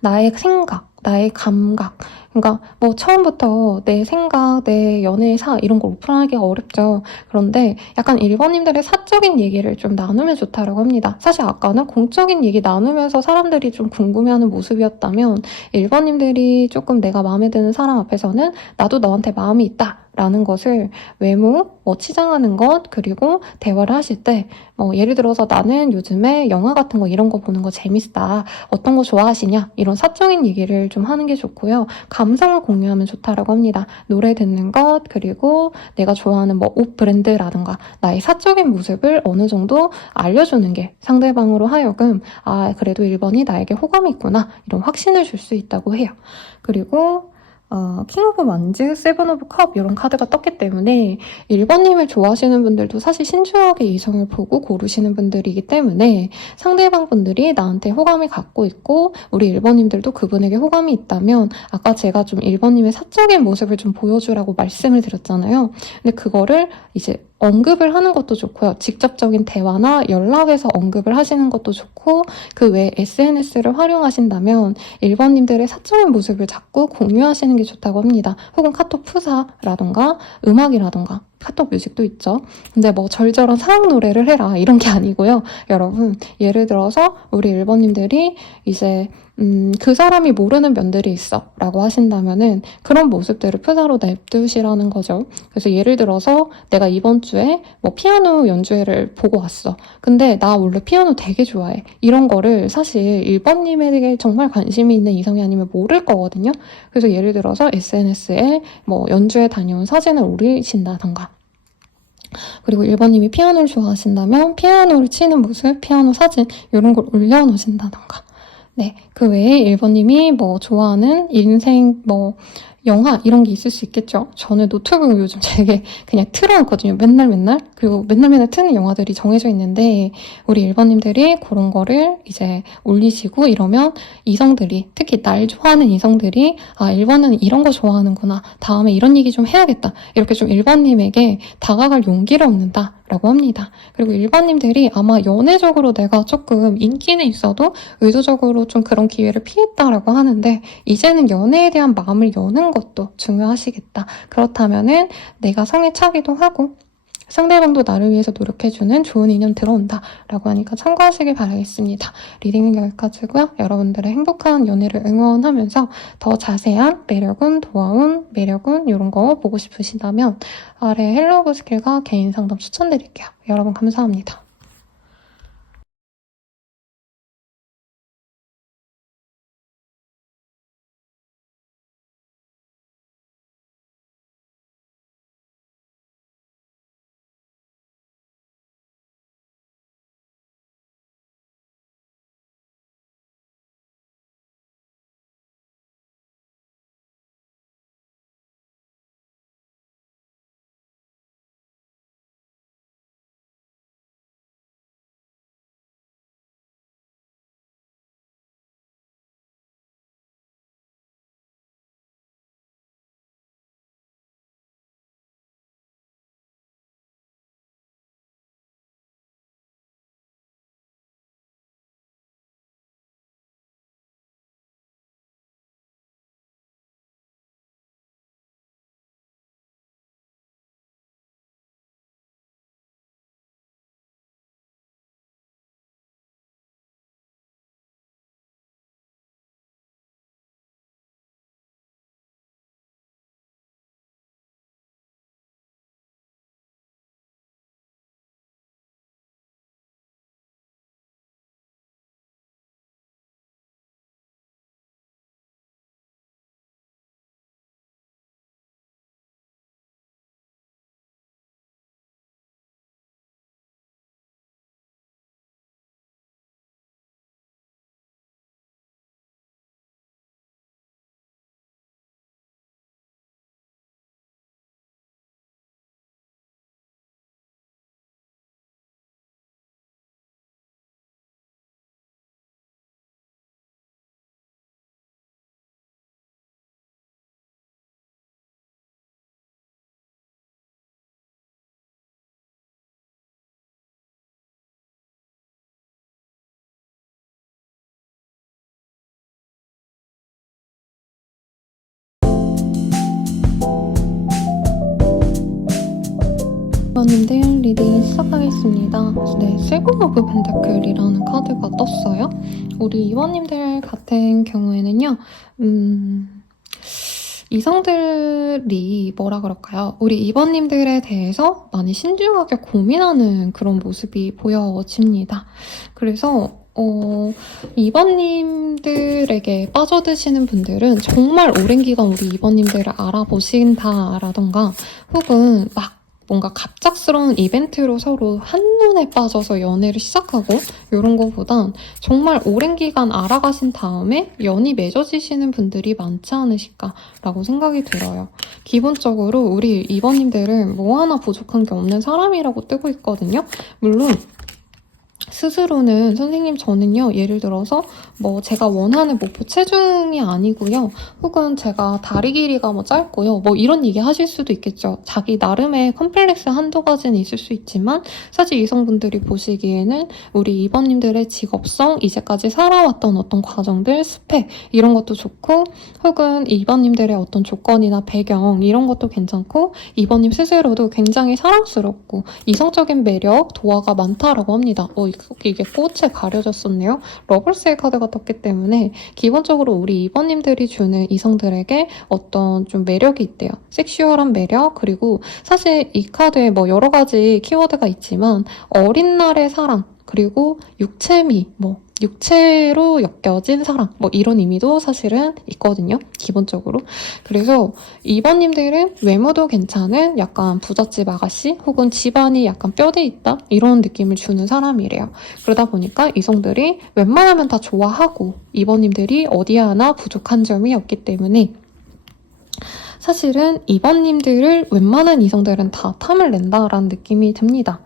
나의 생각, 나의 감각 그러니까 뭐 처음부터 내 생각, 내 연애사 이런 걸 오픈하기가 어렵죠. 그런데 약간 1번님들의 사적인 얘기를 좀 나누면 좋다라고 합니다. 사실 아까는 공적인 얘기 나누면서 사람들이 좀 궁금해하는 모습이었다면 1번님들이 조금 내가 마음에 드는 사람 앞에서는 나도 너한테 마음이 있다 라는 것을 외모, 뭐 치장하는 것, 그리고 대화를 하실 때 예를 들어서 나는 요즘에 영화 같은 거 이런 거 보는 거 재밌다. 어떤 거 좋아하시냐? 이런 사적인 얘기를 좀 하는 게 좋고요. 감성을 공유하면 좋다라고 합니다. 노래 듣는 것, 그리고 내가 좋아하는 뭐 옷 브랜드라든가 나의 사적인 모습을 어느 정도 알려주는 게 상대방으로 하여금 아, 그래도 1번이 나에게 호감이 있구나. 이런 확신을 줄 수 있다고 해요. 그리고 킹 오브 완즈, 세븐 오브 컵 이런 카드가 떴기 때문에 1번님을 좋아하시는 분들도 사실 신중하게 이성을 보고 고르시는 분들이기 때문에 상대방 분들이 나한테 호감을 갖고 있고 우리 1번님들도 그분에게 호감이 있다면 아까 제가 좀 1번님의 사적인 모습을 좀 보여주라고 말씀을 드렸잖아요. 근데 그거를 이제 언급을 하는 것도 좋고요. 직접적인 대화나 연락에서 언급을 하시는 것도 좋고 그 외에 SNS를 활용하신다면 1번님들의 사적인 모습을 자꾸 공유하시는 게 좋다고 합니다. 혹은 카톡 프사라던가 음악이라던가 카톡 뮤직도 있죠. 근데 뭐 절절한 사랑 노래를 해라 이런 게 아니고요. 여러분 예를 들어서 우리 1번님들이 이제 그 사람이 모르는 면들이 있어 라고 하신다면은 그런 모습들을 프사로 냅두시라는 거죠. 그래서 예를 들어서 내가 이번 주에 뭐 피아노 연주회를 보고 왔어. 근데 나 원래 피아노 되게 좋아해. 이런 거를 사실 1번님에게 정말 관심이 있는 이성이 아니면 모를 거거든요. 그래서 예를 들어서 SNS에 뭐 연주회 다녀온 사진을 올리신다던가 그리고 1번님이 피아노를 좋아하신다면 피아노를 치는 모습, 피아노 사진 이런 걸 올려놓으신다던가 네, 그 외에 1번님이 뭐 좋아하는 인생 뭐 영화 이런 게 있을 수 있겠죠. 저는 노트북을 요즘 되게 그냥 틀어놓거든요. 맨날. 그리고 맨날 트는 영화들이 정해져 있는데 우리 1번님들이 그런 거를 이제 올리시고 이러면 이성들이 특히 날 좋아하는 이성들이 아 1번은 이런 거 좋아하는구나. 다음에 이런 얘기 좀 해야겠다. 이렇게 좀 1번님에게 다가갈 용기를 얻는다. 라고 합니다. 그리고 1번님들이 아마 연애적으로 내가 조금 인기는 있어도 의도적으로 좀 그런 기회를 피했다라고 하는데 이제는 연애에 대한 마음을 여는 것도 중요하시겠다. 그렇다면은 내가 성에 차기도 하고 상대방도 나를 위해서 노력해주는 좋은 인연 들어온다 라고 하니까 참고하시길 바라겠습니다. 리딩은 여기까지고요. 여러분들의 행복한 연애를 응원하면서 더 자세한 매력운, 도화운, 매력운 이런 거 보고 싶으시다면 아래 헬로우 스킬과 개인 상담 추천드릴게요. 여러분 감사합니다. 2번님들 리딩 시작하겠습니다. 네, 실버 오브 펜타클이라는 카드가 떴어요. 우리 2번님들 같은 경우에는요, 이성들이 뭐라 그럴까요? 우리 2번님들에 대해서 많이 신중하게 고민하는 그런 모습이 보여집니다. 그래서 2번님들에게 빠져드시는 분들은 정말 오랜 기간 우리 2번님들을 알아보신다라던가 혹은 막 뭔가 갑작스러운 이벤트로 서로 한눈에 빠져서 연애를 시작하고 이런 거보단 정말 오랜 기간 알아가신 다음에 연이 맺어지시는 분들이 많지 않으실까라고 생각이 들어요. 기본적으로 우리 2번님들은 뭐 하나 부족한 게 없는 사람이라고 뜨고 있거든요. 물론 스스로는 선생님 저는요 예를 들어서 뭐 제가 원하는 목표 체중이 아니고요 혹은 제가 다리 길이가 뭐 짧고요 뭐 이런 얘기 하실 수도 있겠죠. 자기 나름의 컴플렉스 한두 가지는 있을 수 있지만 사실 이성분들이 보시기에는 우리 2번님들의 직업성, 이제까지 살아왔던 어떤 과정들, 스펙 이런 것도 좋고 혹은 2번님들의 어떤 조건이나 배경 이런 것도 괜찮고 2번님 스스로도 굉장히 사랑스럽고 이성적인 매력, 도화가 많다라고 합니다. 이게 꽃에 가려졌었네요. 러블스의 카드가 떴기 때문에 기본적으로 우리 2번님들이 주는 이성들에게 어떤 좀 매력이 있대요. 섹슈얼한 매력, 그리고 사실 이 카드에 뭐 여러 가지 키워드가 있지만 어린 날의 사랑, 그리고 육체미, 뭐 육체로 엮여진 사랑, 뭐 이런 의미도 사실은 있거든요. 기본적으로. 그래서 2번님들은 외모도 괜찮은 약간 부잣집 아가씨 혹은 집안이 약간 뼈대 있다 이런 느낌을 주는 사람이래요. 그러다 보니까 이성들이 웬만하면 다 좋아하고 2번님들이 어디 하나 부족한 점이 없기 때문에 사실은 2번님들을 웬만한 이성들은 다 탐을 낸다라는 느낌이 듭니다.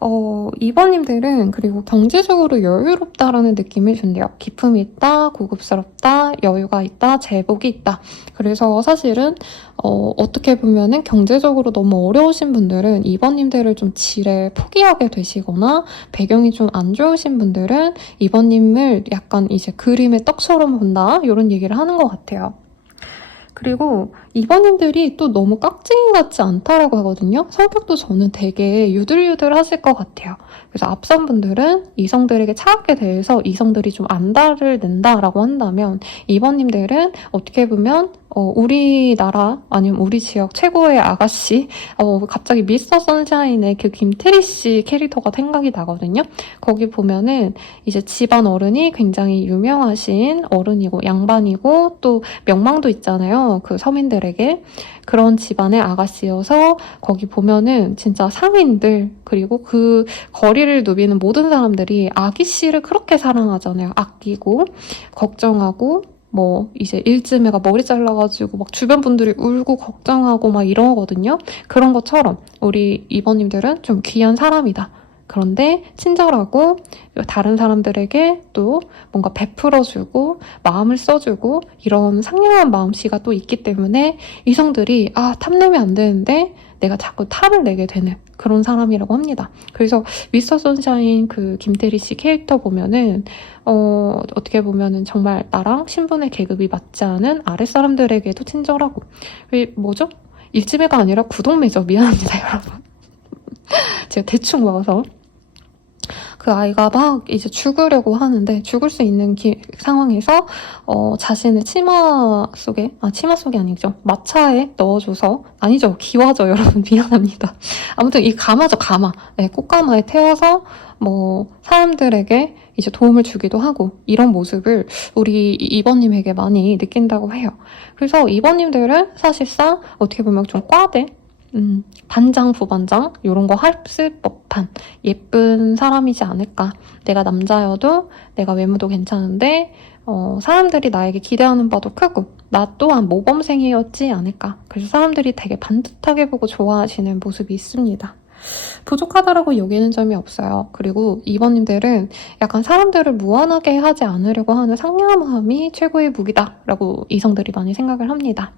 2번님들은 그리고 경제적으로 여유롭다라는 느낌을 준대요. 기품이 있다, 고급스럽다, 여유가 있다, 제복이 있다. 그래서 사실은 어떻게 보면은 경제적으로 너무 어려우신 분들은 2번님들을 좀 지레 포기하게 되시거나 배경이 좀 안 좋으신 분들은 2번님을 약간 이제 그림의 떡처럼 본다 이런 얘기를 하는 것 같아요. 그리고 2번님들이 또 너무 깍쟁이 같지 않다라고 하거든요. 성격도 저는 되게 유들유들 하실 것 같아요. 그래서 앞선 분들은 이성들에게 차갑게 대해서 이성들이 좀 안달을 낸다라고 한다면 2번님들은 어떻게 보면 우리나라 아니면 우리 지역 최고의 아가씨 갑자기 미스터 선샤인의 그 김태리 씨 캐릭터가 생각이 나거든요. 거기 보면은 이제 집안 어른이 굉장히 유명하신 어른이고 양반이고 또 명망도 있잖아요. 그 서민들에게. 그런 집안의 아가씨여서 거기 보면은 진짜 상인들 그리고 그 거리를 누비는 모든 사람들이 아기 씨를 그렇게 사랑하잖아요. 아끼고 걱정하고 뭐 이제 일쯤에가 머리 잘라가지고 막 주변 분들이 울고 걱정하고 막 이러거든요. 그런 것처럼 우리 2번님들은 좀 귀한 사람이다. 그런데 친절하고 다른 사람들에게 또 뭔가 베풀어주고 마음을 써주고 이런 상냥한 마음씨가 또 있기 때문에 이성들이 탐내면 안 되는데 내가 자꾸 탐을 내게 되는 그런 사람이라고 합니다. 그래서 미스터 선샤인 그 김태리 씨 캐릭터 보면은 어떻게 보면은 정말 나랑 신분의 계급이 맞지 않은 아랫사람들에게도 친절하고 뭐죠? 일지매가 아니라 구동매죠. 미안합니다, 여러분. 제가 대충 와서 그 아이가 막 이제 죽으려고 하는데 죽을 수 있는 상황에서 자신의 치마 속에 아니죠. 마차에 넣어줘서 아니죠. 기와죠 여러분. 미안합니다. 아무튼 이 가마죠. 가마. 네, 꽃가마에 태워서 뭐 사람들에게 이제 도움을 주기도 하고 이런 모습을 우리 2번님에게 많이 느낀다고 해요. 그래서 2번님들은 사실상 어떻게 보면 좀 꽈대 반장, 부반장 이런 거 할 법한 예쁜 사람이지 않을까. 내가 남자여도 내가 외모도 괜찮은데 사람들이 나에게 기대하는 바도 크고 나 또한 모범생이었지 않을까. 그래서 사람들이 되게 반듯하게 보고 좋아하시는 모습이 있습니다. 부족하다라고 여기는 점이 없어요. 그리고 2번님들은 약간 사람들을 무한하게 하지 않으려고 하는 상냥한 마음이 최고의 무기다라고 이성들이 많이 생각을 합니다.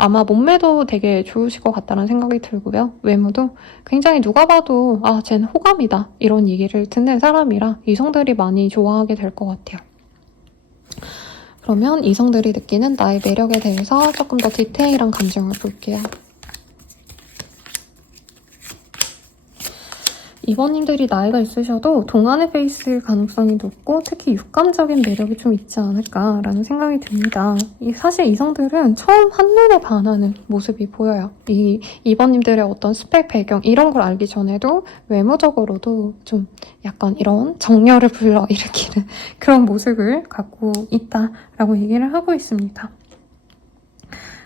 아마 몸매도 되게 좋으실 것 같다는 생각이 들고요. 외모도 굉장히 누가 봐도 쟤는 호감이다 이런 얘기를 듣는 사람이라 이성들이 많이 좋아하게 될 것 같아요. 그러면 이성들이 느끼는 나의 매력에 대해서 조금 더 디테일한 감정을 볼게요. 2번님들이 나이가 있으셔도 동안의 페이스일 가능성이 높고 특히 육감적인 매력이 좀 있지 않을까라는 생각이 듭니다. 사실 이성들은 처음 한눈에 반하는 모습이 보여요. 2번님들의 어떤 스펙 배경 이런 걸 알기 전에도 외모적으로도 좀 약간 이런 정열을 불러일으키는 그런 모습을 갖고 있다라고 얘기를 하고 있습니다.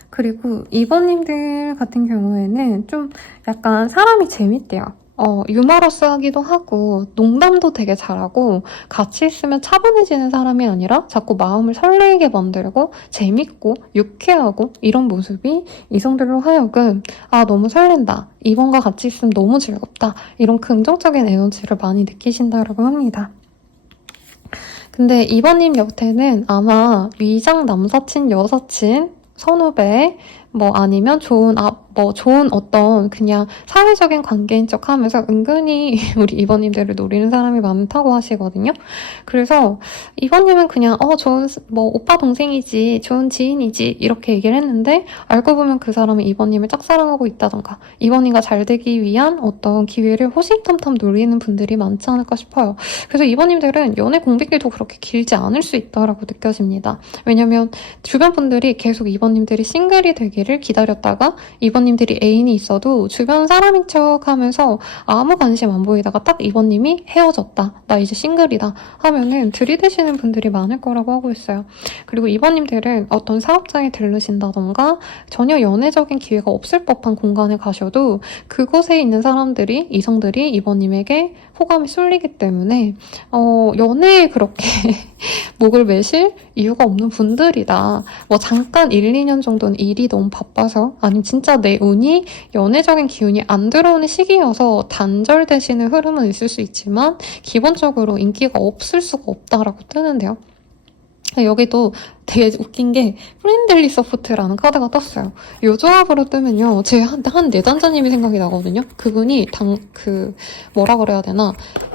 그리고 2번님들 같은 경우에는 좀 약간 사람이 재밌대요. 유머러스하기도 하고 농담도 되게 잘하고 같이 있으면 차분해지는 사람이 아니라 자꾸 마음을 설레게 만들고 재밌고 유쾌하고 이런 모습이 이성들로 하여금 너무 설렌다. 이번과 같이 있으면 너무 즐겁다. 이런 긍정적인 에너지를 많이 느끼신다라고 합니다. 근데 2번님 곁에는 아마 위장 남사친, 여사친, 선후배, 아니면 좋은 어떤 그냥 사회적인 관계인 척 하면서 은근히 우리 2번님들을 노리는 사람이 많다고 하시거든요. 그래서 2번님은 그냥, 좋은, 오빠 동생이지, 좋은 지인이지, 이렇게 얘기를 했는데, 알고 보면 그 사람은 2번님을 짝사랑하고 있다던가, 2번님과 잘 되기 위한 어떤 기회를 호심탐탐 노리는 분들이 많지 않을까 싶어요. 그래서 2번님들은 연애 공백기도 그렇게 길지 않을 수 있다라고 느껴집니다. 왜냐면 주변 분들이 계속 2번님들이 싱글이 되기를 기다렸다가 2번님들이 애인이 있어도 주변 사람인 척 하면서 아무 관심 안 보이다가 딱 2번님이 헤어졌다. 나 이제 싱글이다. 하면은 들이대시는 분들이 많을 거라고 하고 있어요. 그리고 2번님들은 어떤 사업장에 들르신다던가 전혀 연애적인 기회가 없을 법한 공간에 가셔도 그곳에 있는 사람들이, 이성들이 2번님에게 호감이 쏠리기 때문에 연애에 그렇게 목을 매실 이유가 없는 분들이다. 잠깐 1, 2년 정도는 일이 너무 바빠서 아니면 진짜 내 운이 연애적인 기운이 안 들어오는 시기여서 단절되시는 흐름은 있을 수 있지만 기본적으로 인기가 없을 수가 없다라고 뜨는데요. 여기도 되게 웃긴 게 프렌들리 서포트라는 카드가 떴어요. 이 조합으로 뜨면요. 제 한 내단자님이 생각이 나거든요. 그분이 뭐라 그래야 되나,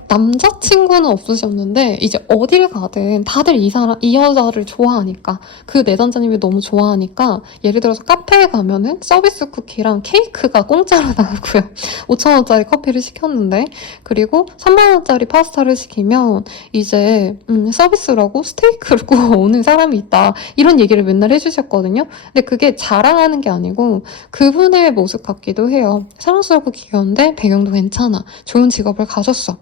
남자친구는 없으셨는데 이제 어딜 가든 다들 이 여자를 좋아하니까, 그 내단자님이 너무 좋아하니까, 예를 들어서 카페에 가면은 서비스 쿠키랑 케이크가 공짜로 나오고요. 5,000원짜리 커피를 시켰는데, 그리고 3만원짜리 파스타를 시키면 이제 서비스라고 스테이크를 구워오는 사람이 있다. 이런 얘기를 맨날 해주셨거든요. 근데 그게 자랑하는 게 아니고 그분의 모습 같기도 해요. 사랑스럽고 귀여운데 배경도 괜찮아. 좋은 직업을 가졌어.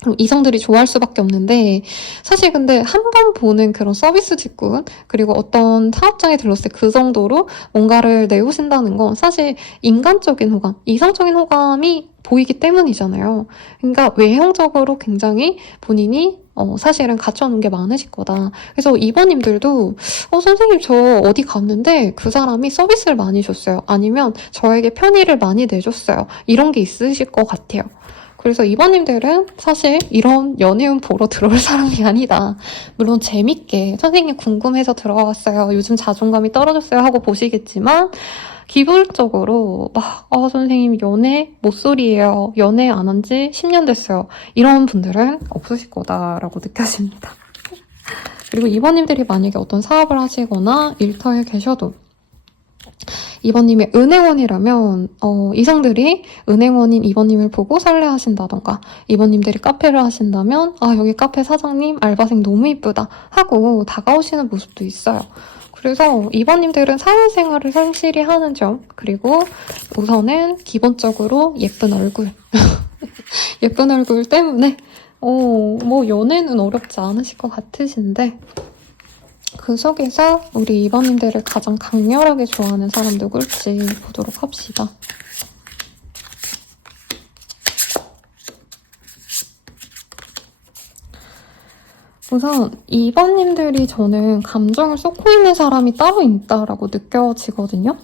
그럼 이성들이 좋아할 수밖에 없는데, 사실 근데 한 번 보는 그런 서비스 직군, 그리고 어떤 사업장에 들렀을 때 그 정도로 뭔가를 내오신다는 건 사실 인간적인 호감, 이성적인 호감이 보이기 때문이잖아요. 그러니까 외형적으로 굉장히 본인이 사실은 갖춰놓은 게 많으실 거다. 그래서 2번님들도 선생님 저 어디 갔는데 그 사람이 서비스를 많이 줬어요. 아니면 저에게 편의를 많이 내줬어요. 이런 게 있으실 것 같아요. 그래서 2번님들은 사실 이런 연애운 보러 들어올 사람이 아니다. 물론 재밌게 선생님 궁금해서 들어왔어요. 요즘 자존감이 떨어졌어요 하고 보시겠지만 기본적으로 선생님 연애 못소리예요. 연애 안 한 지 10년 됐어요. 이런 분들은 없으실 거다라고 느껴집니다. 그리고 2번님들이 만약에 어떤 사업을 하시거나 일터에 계셔도 2번님이 은행원이라면 이성들이 은행원인 2번님을 보고 설레하신다던가, 2번님들이 카페를 하신다면 여기 카페 사장님 알바생 너무 이쁘다 하고 다가오시는 모습도 있어요. 그래서 2번님들은 사회생활을 성실히 하는 점, 그리고 우선은 기본적으로 예쁜 얼굴 예쁜 얼굴 때문에 연애는 어렵지 않으실 것 같으신데, 그 속에서 우리 2번님들을 가장 강렬하게 좋아하는 사람 누굴지 보도록 합시다. 우선 2번님들이 저는 감정을 쏟고 있는 사람이 따로 있다라고 느껴지거든요.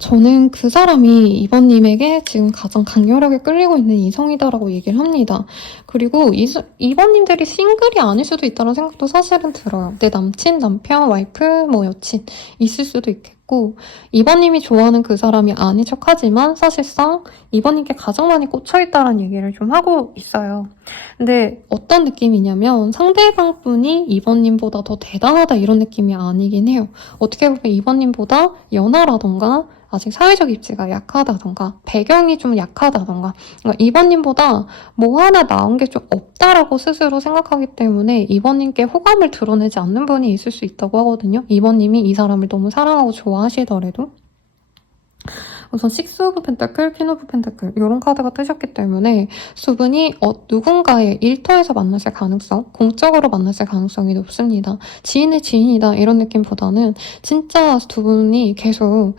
저는 그 사람이 2번님에게 지금 가장 강렬하게 끌리고 있는 이성이다라고 얘기를 합니다. 그리고 이번님들이 싱글이 아닐 수도 있다는 생각도 사실은 들어요. 내 남친, 남편, 와이프, 뭐 여친 있을 수도 있겠고 이번님이 좋아하는 그 사람이 아닌 척하지만 사실상 이번님께 가장 많이 꽂혀있다는 얘기를 좀 하고 있어요. 근데 어떤 느낌이냐면 상대방 분이 이번님보다 더 대단하다 이런 느낌이 아니긴 해요. 어떻게 보면 이번님보다 연하라던가 아직 사회적 입지가 약하다던가 배경이 좀 약하다던가 그러니까 이번님보다 뭐 하나 나은 게 좀 없다라고 스스로 생각하기 때문에 이번님께 호감을 드러내지 않는 분이 있을 수 있다고 하거든요. 이번님이 이 사람을 너무 사랑하고 좋아하시더라도 우선 식스 오브 펜타클, 퀸 오브 펜타클 이런 카드가 뜨셨기 때문에 두 분이 누군가의 일터에서 만났을 가능성, 공적으로 만났을 가능성이 높습니다. 지인의 지인이다 이런 느낌보다는 진짜 두 분이 계속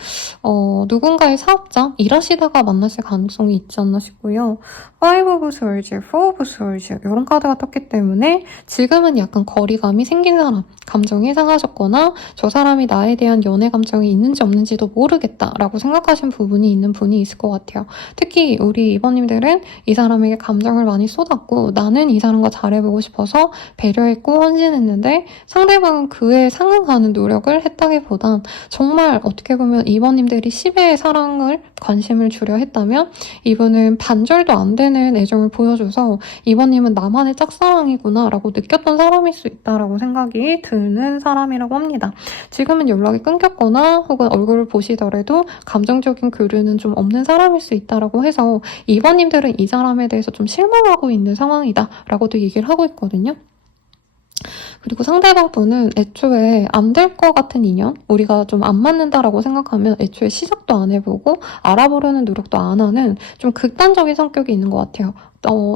누군가의 사업자, 일하시다가 만났을 가능성이 있지 않나 싶고요. Five of Swords, Four of Swords 이런 카드가 떴기 때문에 지금은 약간 거리감이 생긴 사람, 감정이 상하셨거나 저 사람이 나에 대한 연애 감정이 있는지 없는지도 모르겠다라고 생각하신 부분이 있는 분이 있을 것 같아요. 특히 우리 이번님들은 이 사람에게 감정을 많이 쏟았고 나는 이 사람과 잘해보고 싶어서 배려했고 헌신했는데 상대방은 그에 상응하는 노력을 했다기보단 정말 어떻게 보면 이번님들이 10의 사랑을 관심을 주려 했다면 이분은 반절도 안 되는 애정을 보여줘서 이번님은 나만의 짝사랑이구나 라고 느꼈던 사람일 수 있다라고 생각이 드는 사람이라고 합니다. 지금은 연락이 끊겼거나 혹은 얼굴을 보시더라도 감정적인 교류는 좀 없는 사람일 수 있다라고 해서 이번님들은 이 사람에 대해서 좀 실망하고 있는 상황이다 라고도 얘기를 하고 있거든요. 그리고 상대방 분은 애초에 안 될 것 같은 인연? 우리가 좀 안 맞는다라고 생각하면 애초에 시작도 안 해보고 알아보려는 노력도 안 하는 좀 극단적인 성격이 있는 것 같아요.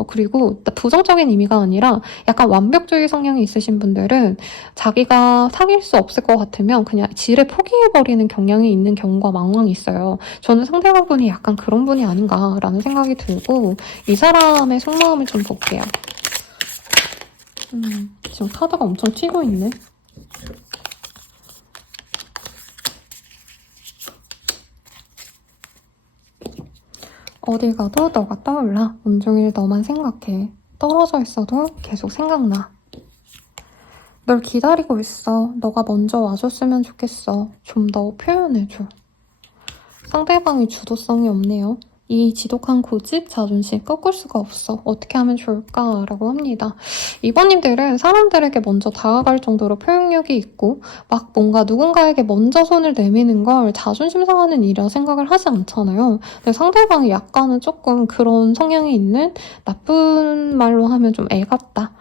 그리고 부정적인 의미가 아니라 약간 완벽주의 성향이 있으신 분들은 자기가 사귈 수 없을 것 같으면 그냥 지레 포기해버리는 경향이 있는 경우가 왕왕 있어요. 저는 상대방 분이 약간 그런 분이 아닌가라는 생각이 들고 이 사람의 속마음을 좀 볼게요. 지금 카드가 엄청 튀고 있네. 어딜 가도 너가 떠올라. 온종일 너만 생각해. 떨어져 있어도 계속 생각나. 널 기다리고 있어. 너가 먼저 와줬으면 좋겠어. 좀 더 표현해줘. 상대방이 주도성이 없네요. 이 지독한 고집, 자존심 꺾을 수가 없어. 어떻게 하면 좋을까라고 합니다. 이번님들은 사람들에게 먼저 다가갈 정도로 표현력이 있고 막 뭔가 누군가에게 먼저 손을 내미는 걸 자존심 상하는 일이라 생각을 하지 않잖아요. 근데 상대방이 약간은 조금 그런 성향이 있는 나쁜 말로 하면 좀 애 같다.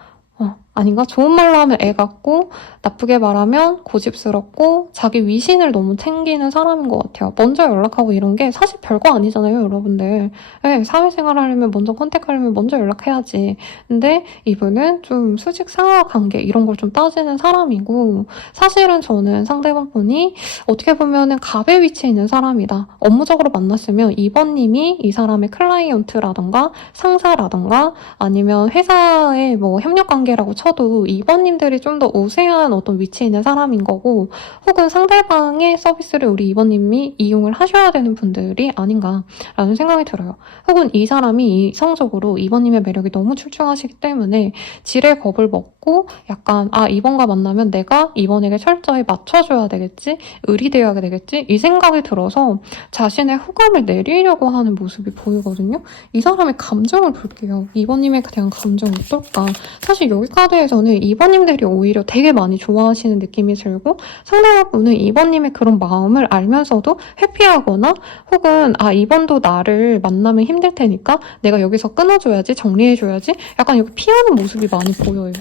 아닌가? 좋은 말로 하면 애 같고 나쁘게 말하면 고집스럽고 자기 위신을 너무 챙기는 사람인 것 같아요. 먼저 연락하고 이런 게 사실 별거 아니잖아요, 여러분들. 네, 사회생활 하려면 먼저 컨택하려면 먼저 연락해야지. 근데 이분은 좀 수직 상하 관계 이런 걸 좀 따지는 사람이고 사실은 저는 상대방 분이 어떻게 보면은 갑의 위치에 있는 사람이다. 업무적으로 만났으면 이번님이 이 사람의 클라이언트라던가 상사라던가 아니면 회사의 뭐 협력 관계라고 쳐도 이번님들이 좀 더 우세한 어떤 위치에 있는 사람인 거고 혹은 상대방의 서비스를 우리 이번님이 이용을 하셔야 되는 분들이 아닌가라는 생각이 들어요. 혹은 이 사람이 이성적으로 이번님의 매력이 너무 출중하시기 때문에 지레 겁을 먹고 약간 이번과 만나면 내가 이번에게 철저히 맞춰줘야 되겠지? 의리되어야 되겠지? 이 생각이 들어서 자신의 호감을 내리려고 하는 모습이 보이거든요. 이 사람의 감정을 볼게요. 이번님에 대한 감정이 어떨까? 사실 여기 카드에서는 이번님들이 오히려 되게 많이 좋아하시는 느낌이 들고 상대방분은 이번님의 그런 마음을 알면서도 회피하거나 혹은 이번도 나를 만나면 힘들 테니까 내가 여기서 끊어줘야지 정리해줘야지 약간 여기 피하는 모습이 많이 보여요.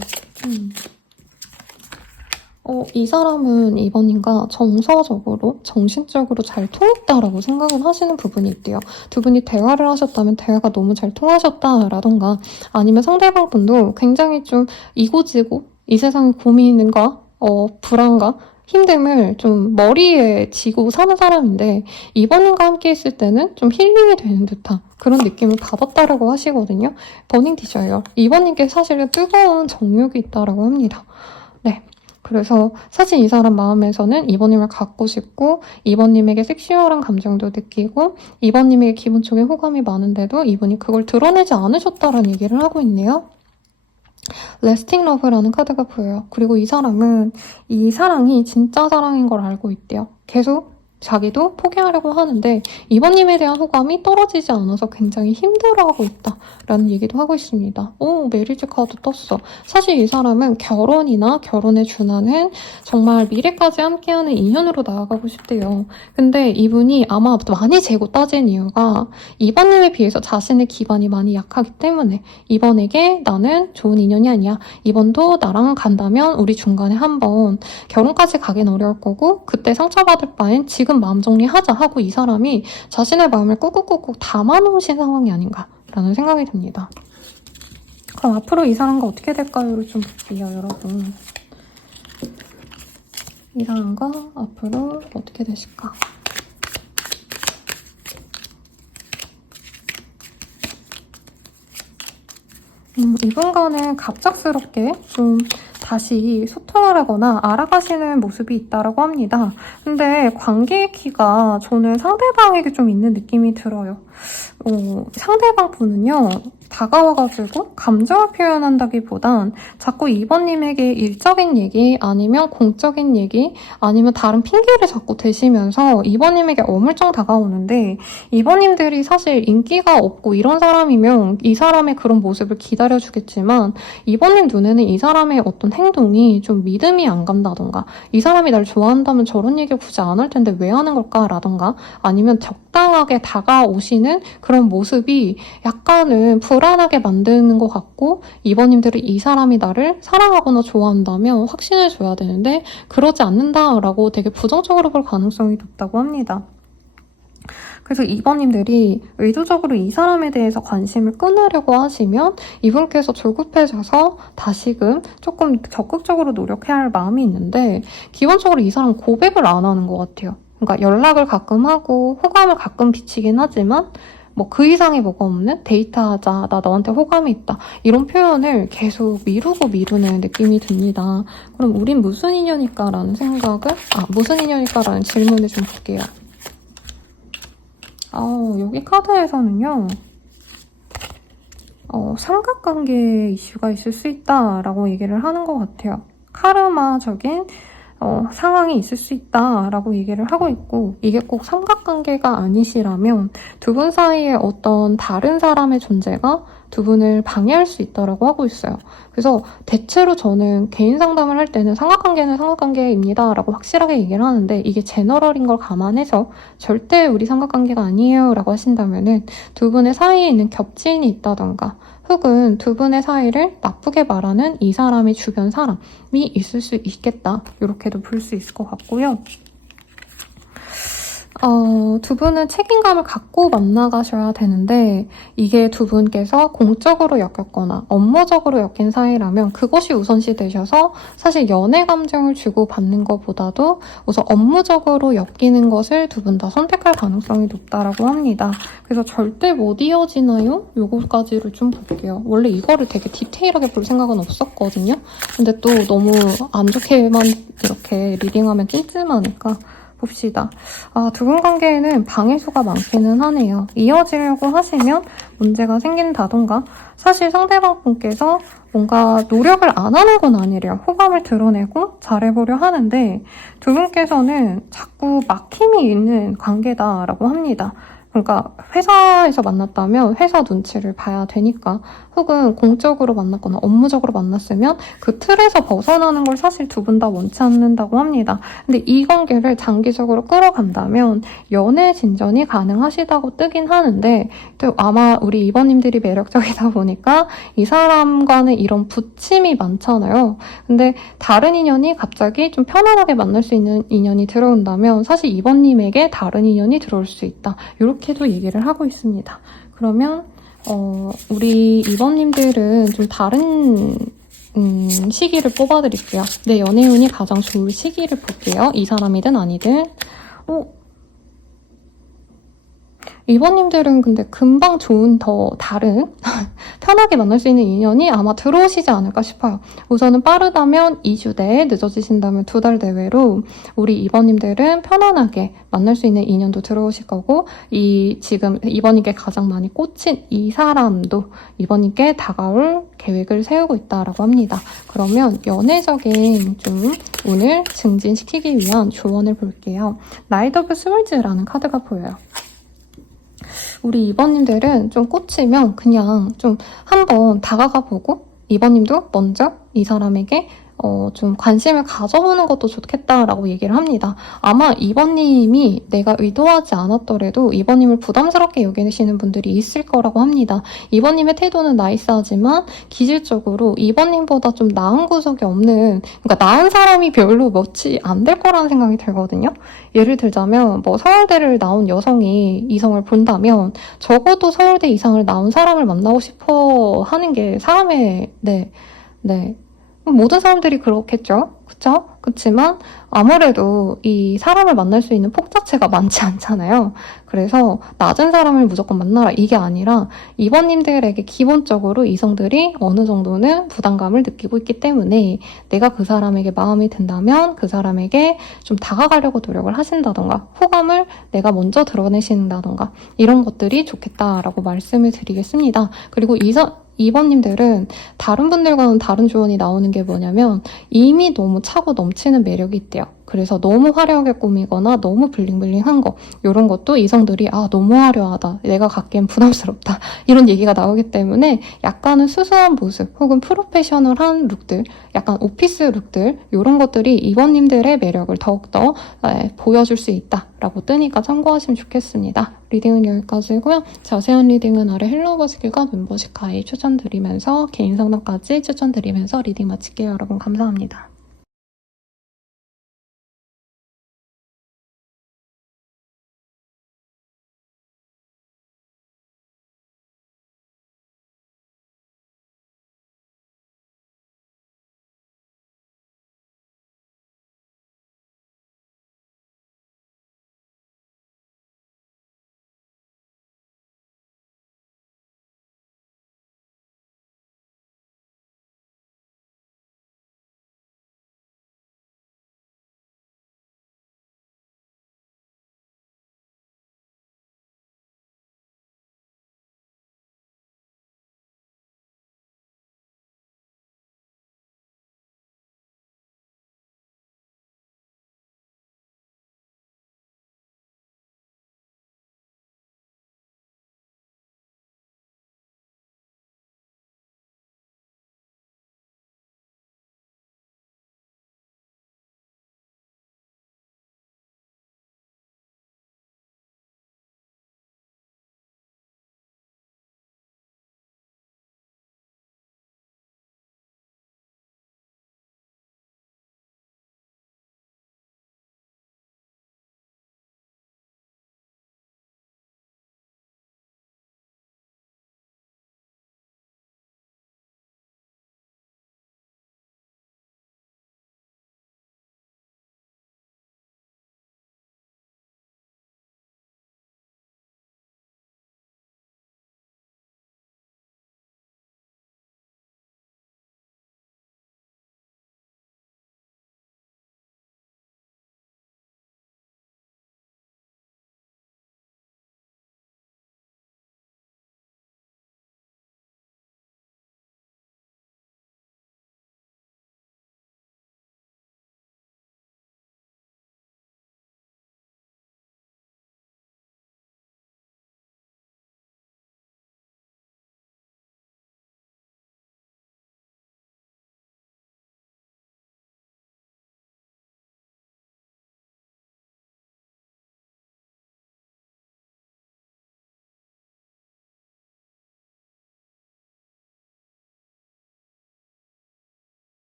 이 사람은 이번님과 정서적으로, 정신적으로 잘 통했다라고 생각을 하시는 부분이 있대요. 두 분이 대화를 하셨다면 대화가 너무 잘 통하셨다라던가 아니면 상대방 분도 굉장히 좀 이고지고 이 세상에 고민과 불안과 힘듦을 좀 머리에 지고 사는 사람인데 이번님과 함께 있을 때는 좀 힐링이 되는 듯한 그런 느낌을 받았다라고 하시거든요. 버닝 디자이어. 이번님께 사실은 뜨거운 정욕이 있다라고 합니다. 네. 그래서 사실 이 사람 마음에서는 이번님을 갖고 싶고 이번님에게 섹슈얼한 감정도 느끼고 이번님에게 기분 쪽에 호감이 많은데도 이분이 그걸 드러내지 않으셨다라는 얘기를 하고 있네요. 레스팅 러브라는 카드가 보여요. 그리고 이 사람은 이 사랑이 진짜 사랑인 걸 알고 있대요. 계속 자기도 포기하려고 하는데 이번님에 대한 호감이 떨어지지 않아서 굉장히 힘들어하고 있다라는 얘기도 하고 있습니다. 오, 메리지 카드 떴어. 사실 이 사람은 결혼이나 결혼에 준하는 정말 미래까지 함께하는 인연으로 나아가고 싶대요. 근데 이분이 아마 많이 재고 따진 이유가 이번님에 비해서 자신의 기반이 많이 약하기 때문에 이번에게 나는 좋은 인연이 아니야. 이번도 나랑 간다면 우리 중간에 한번 결혼까지 가긴 어려울 거고 그때 상처받을 바엔 지금 마음 정리하자 하고 이 사람이 자신의 마음을 꾹꾹꾹꾹 담아놓으신 상황이 아닌가라는 생각이 듭니다. 그럼 앞으로 이 사람과 어떻게 될까요?를 좀 볼게요, 여러분. 이 사람과 앞으로 어떻게 되실까? 이분과는 갑작스럽게 좀 다시 소통을 하거나 알아가시는 모습이 있다고 합니다. 근데 관계의 키가 저는 상대방에게 좀 있는 느낌이 들어요. 상대방 분은요, 다가와가지고 감정을 표현한다기보단 자꾸 이번님에게 일적인 얘기 아니면 공적인 얘기 아니면 다른 핑계를 자꾸 대시면서 이번님에게 어물쩡 다가오는데 이번님들이 사실 인기가 없고 이런 사람이면 이 사람의 그런 모습을 기다려주겠지만 이번님 눈에는 이 사람의 어떤 행동이 좀 믿음이 안 간다던가 이 사람이 날 좋아한다면 저런 얘기를 굳이 안 할 텐데 왜 하는 걸까? 라던가 아니면 적당하게 다가오시는 그런 모습이 약간은 불안하게 만드는 것 같고 이번님들이 이 사람이 나를 사랑하거나 좋아한다면 확신을 줘야 되는데 그러지 않는다라고 되게 부정적으로 볼 가능성이 높다고 합니다. 그래서 이번님들이 의도적으로 이 사람에 대해서 관심을 끊으려고 하시면 이분께서 조급해져서 다시금 조금 적극적으로 노력해야 할 마음이 있는데 기본적으로 이 사람 고백을 안 하는 것 같아요. 그러니까 연락을 가끔 하고 호감을 가끔 비치긴 하지만 뭐 그 이상의 뭐가 없는 데이트하자, 나 너한테 호감이 있다 이런 표현을 계속 미루고 미루는 느낌이 듭니다. 그럼 우린 무슨 인연일까 라는 생각을 무슨 인연일까 라는 질문을 좀 볼게요. 여기 카드에서는요, 삼각관계 이슈가 있을 수 있다라고 얘기를 하는 것 같아요. 카르마적인 상황이 있을 수 있다라고 얘기를 하고 있고 이게 꼭 삼각관계가 아니시라면 두 분 사이에 어떤 다른 사람의 존재가 두 분을 방해할 수 있다라고 하고 있어요. 그래서 대체로 저는 개인 상담을 할 때는 삼각관계는 삼각관계입니다 라고 확실하게 얘기를 하는데 이게 제너럴인 걸 감안해서 절대 우리 삼각관계가 아니에요 라고 하신다면은 두 분의 사이에 있는 겹친이 있다던가 혹은 두 분의 사이를 나쁘게 말하는 이 사람의 주변 사람이 있을 수 있겠다. 이렇게도 볼 수 있을 것 같고요. 두 분은 책임감을 갖고 만나가셔야 되는데 이게 두 분께서 공적으로 엮였거나 업무적으로 엮인 사이라면 그것이 우선시 되셔서 사실 연애 감정을 주고받는 것보다도 우선 업무적으로 엮이는 것을 두 분 다 선택할 가능성이 높다라고 합니다. 그래서 절대 못 이어지나요? 요거까지를 좀 볼게요. 원래 이거를 되게 디테일하게 볼 생각은 없었거든요. 근데 또 너무 안 좋게만 이렇게 리딩하면 찜찜하니까 봅시다. 두 분 관계에는 방해수가 많기는 하네요. 이어지려고 하시면 문제가 생긴다던가 사실 상대방 분께서 뭔가 노력을 안 하는 건 아니래요. 호감을 드러내고 잘해보려 하는데 두 분께서는 자꾸 막힘이 있는 관계다라고 합니다. 그러니까 회사에서 만났다면 회사 눈치를 봐야 되니까 혹은 공적으로 만났거나 업무적으로 만났으면 그 틀에서 벗어나는 걸 사실 두 분 다 원치 않는다고 합니다. 근데 이 관계를 장기적으로 끌어간다면 연애 진전이 가능하시다고 뜨긴 하는데 또 아마 우리 이번님들이 매력적이다 보니까 이 사람과는 이런 부침이 많잖아요. 근데 다른 인연이 갑자기 좀 편안하게 만날 수 있는 인연이 들어온다면 사실 이번님에게 다른 인연이 들어올 수 있다. 이렇게도 얘기를 하고 있습니다. 그러면 우리 이번님들은 좀 다른 시기를 뽑아드릴게요. 내 연애운이 가장 좋을 시기를 볼게요. 이 사람이든 아니든. 이번님들은 근데 금방 좋은 더 다른 편하게 만날 수 있는 인연이 아마 들어오시지 않을까 싶어요. 우선은 빠르다면 2주 내에, 늦어지신다면 2달 내외로 우리 이번님들은 편안하게 만날 수 있는 인연도 들어오실 거고, 지금 이번님께 가장 많이 꽂힌 이 사람도 이번님께 다가올 계획을 세우고 있다라고 합니다. 그러면 연애적인 좀 운을 증진시키기 위한 조언을 볼게요. 나이트 오브 스월즈라는 카드가 보여요. 우리 이번님들은 좀 꽂히면 그냥 좀 한번 다가가 보고, 이번님도 먼저 이 사람에게 좀 관심을 가져보는 것도 좋겠다라고 얘기를 합니다. 아마 이번님이 내가 의도하지 않았더라도 이번님을 부담스럽게 여기시는 분들이 있을 거라고 합니다. 이번님의 태도는 나이스하지만 기질적으로 이번님보다 좀 나은 구석이 없는, 그러니까 나은 사람이 별로 몇이 안 될 거라는 생각이 들거든요. 예를 들자면 뭐 서울대를 나온 여성이 이성을 본다면 적어도 서울대 이상을 나온 사람을 만나고 싶어 하는 게 사람의, 네. 모든 사람들이 그렇겠죠? 그쵸? 그치만 아무래도 이 사람을 만날 수 있는 폭 자체가 많지 않잖아요. 그래서 낮은 사람을 무조건 만나라 이게 아니라 이번님들에게 기본적으로 이성들이 어느 정도는 부담감을 느끼고 있기 때문에 내가 그 사람에게 마음이 든다면 그 사람에게 좀 다가가려고 노력을 하신다던가 호감을 내가 먼저 드러내신다던가 이런 것들이 좋겠다라고 말씀을 드리겠습니다. 그리고 이번님들은 다른 분들과는 다른 조언이 나오는 게 뭐냐면 이미 너무 차고 넘치는 매력이 있대요. 그래서 너무 화려하게 꾸미거나 너무 블링블링한 거 이런 것도 이성들이 너무 화려하다, 내가 갖기엔 부담스럽다 이런 얘기가 나오기 때문에 약간은 수수한 모습 혹은 프로페셔널한 룩들, 약간 오피스 룩들 이런 것들이 이번님들의 매력을 더욱더 보여줄 수 있다라고 뜨니까 참고하시면 좋겠습니다. 리딩은 여기까지고요. 자세한 리딩은 아래 헬로우버스킬과 멤버십 가입 추천드리면서 개인 상담까지 추천드리면서 리딩 마칠게요. 여러분 감사합니다.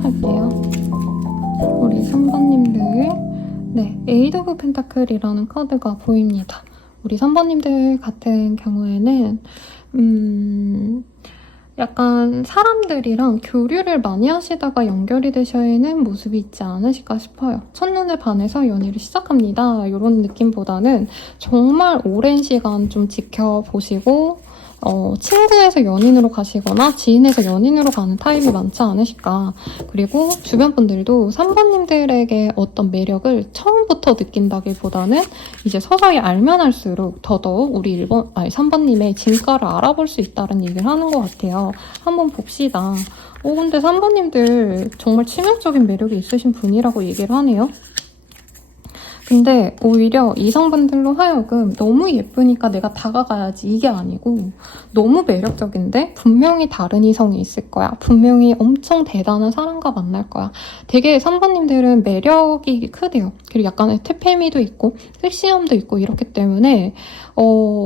시작할게요. 우리 3번님들, 네, 에이드 오브 펜타클이라는 카드가 보입니다. 우리 3번님들 같은 경우에는 약간 사람들이랑 교류를 많이 하시다가 연결이 되셔있는 모습이 있지 않으실까 싶어요. 첫눈에 반해서 연애를 시작합니다. 이런 느낌보다는 정말 오랜 시간 좀 지켜보시고 친구에서 연인으로 가시거나 지인에서 연인으로 가는 타입이 많지 않으실까. 그리고 주변 분들도 3번님들에게 어떤 매력을 처음부터 느낀다기보다는 이제 서서히 알면 할수록 더더욱 우리 3번님의 진가를 알아볼 수 있다는 얘기를 하는 것 같아요. 한번 봅시다. 근데 3번님들 정말 치명적인 매력이 있으신 분이라고 얘기를 하네요. 근데 오히려 이성분들로 하여금 너무 예쁘니까 내가 다가가야지 이게 아니고 너무 매력적인데 분명히 다른 이성이 있을 거야. 분명히 엄청 대단한 사람과 만날 거야. 되게 3번님들은 매력이 크대요. 그리고 약간의 퇴폐미도 있고 섹시함도 있고 이렇기 때문에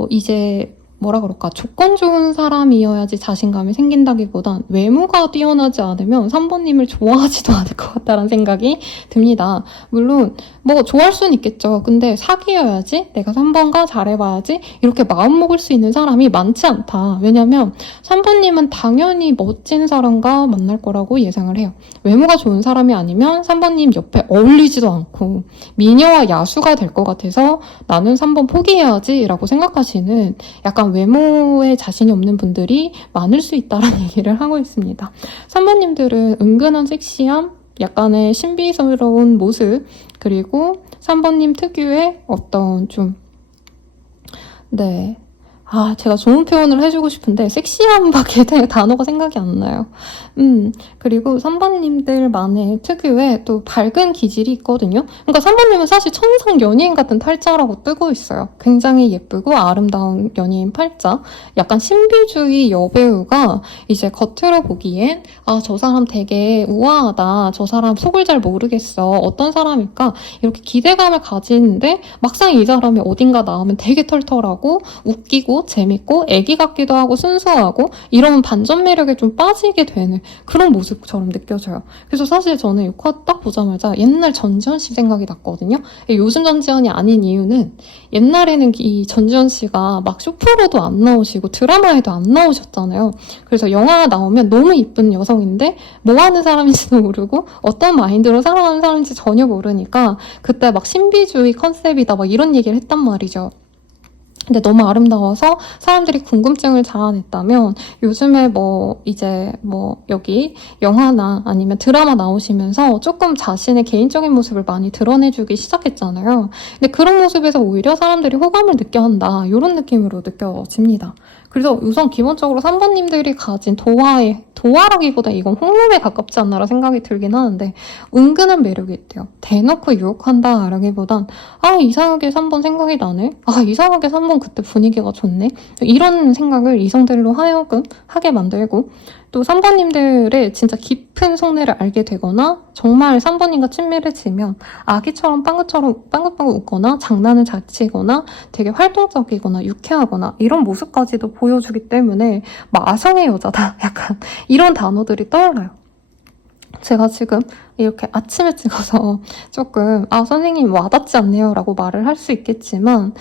이제 뭐라 그럴까, 조건 좋은 사람이어야지 자신감이 생긴다기보단 외모가 뛰어나지 않으면 3번님을 좋아하지도 않을 것 같다는 생각이 듭니다. 물론 뭐 좋아할 수는 있겠죠. 근데 사귀어야지, 내가 3번과 잘해봐야지 이렇게 마음먹을 수 있는 사람이 많지 않다. 왜냐면 3번님은 당연히 멋진 사람과 만날 거라고 예상을 해요. 외모가 좋은 사람이 아니면 3번님 옆에 어울리지도 않고 미녀와 야수가 될 것 같아서 나는 3번 포기해야지 라고 생각하시는 약간 외모에 자신이 없는 분들이 많을 수 있다는 얘기를 하고 있습니다. 3번님들은 은근한 섹시함, 약간의 신비스러운 모습, 그리고 3번님 특유의 어떤 좀, 네. 제가 좋은 표현을 해주고 싶은데 섹시함밖에 단어가 생각이 안 나요. 그리고 3번님들만의 특유의 또 밝은 기질이 있거든요. 그러니까 3번님은 사실 천상 연예인 같은 팔자라고 뜨고 있어요. 굉장히 예쁘고 아름다운 연예인 팔자. 약간 신비주의 여배우가 이제 겉으로 보기엔 저 사람 되게 우아하다. 저 사람 속을 잘 모르겠어. 어떤 사람일까? 이렇게 기대감을 가지는데 막상 이 사람이 어딘가 나오면 되게 털털하고 웃기고 재밌고 애기 같기도 하고 순수하고 이런 반전 매력에 좀 빠지게 되는 그런 모습처럼 느껴져요. 그래서 사실 저는 이 카드 딱 보자마자 옛날 전지현 씨 생각이 났거든요. 요즘 전지현이 아닌 이유는 옛날에는 이 전지현 씨가 막 쇼프로도 안 나오시고 드라마에도 안 나오셨잖아요. 그래서 영화 나오면 너무 이쁜 여성인데 뭐 하는 사람인지도 모르고 어떤 마인드로 살아가는 사람인지 전혀 모르니까 그때 막 신비주의 컨셉이다 막 이런 얘기를 했단 말이죠. 근데 너무 아름다워서 사람들이 궁금증을 자아냈다면 요즘에 여기 영화나 아니면 드라마 나오시면서 조금 자신의 개인적인 모습을 많이 드러내주기 시작했잖아요. 근데 그런 모습에서 오히려 사람들이 호감을 느껴 한다. 이런 느낌으로 느껴집니다. 그래서 우선 기본적으로 3번님들이 가진 도화라기보다 이건 홍lum에 가깝지 않나라 생각이 들긴 하는데 은근한 매력이 있대요. 대놓고 유혹한다 라기보단 이상하게 3번 생각이 나네? 이상하게 3번 그때 분위기가 좋네? 이런 생각을 이성들로 하여금 하게 만들고 또 3번님들의 진짜 깊은 속내를 알게 되거나 정말 3번님과 친밀해지면 아기처럼 빵긋빵긋 웃거나 장난을 잘 치거나 되게 활동적이거나 유쾌하거나 이런 모습까지도 보여주기 때문에 마성의 여자다 약간 이런 단어들이 떠올라요. 제가 지금 이렇게 아침에 찍어서 조금 선생님 와닿지 않네요 라고 말을 할 수 있겠지만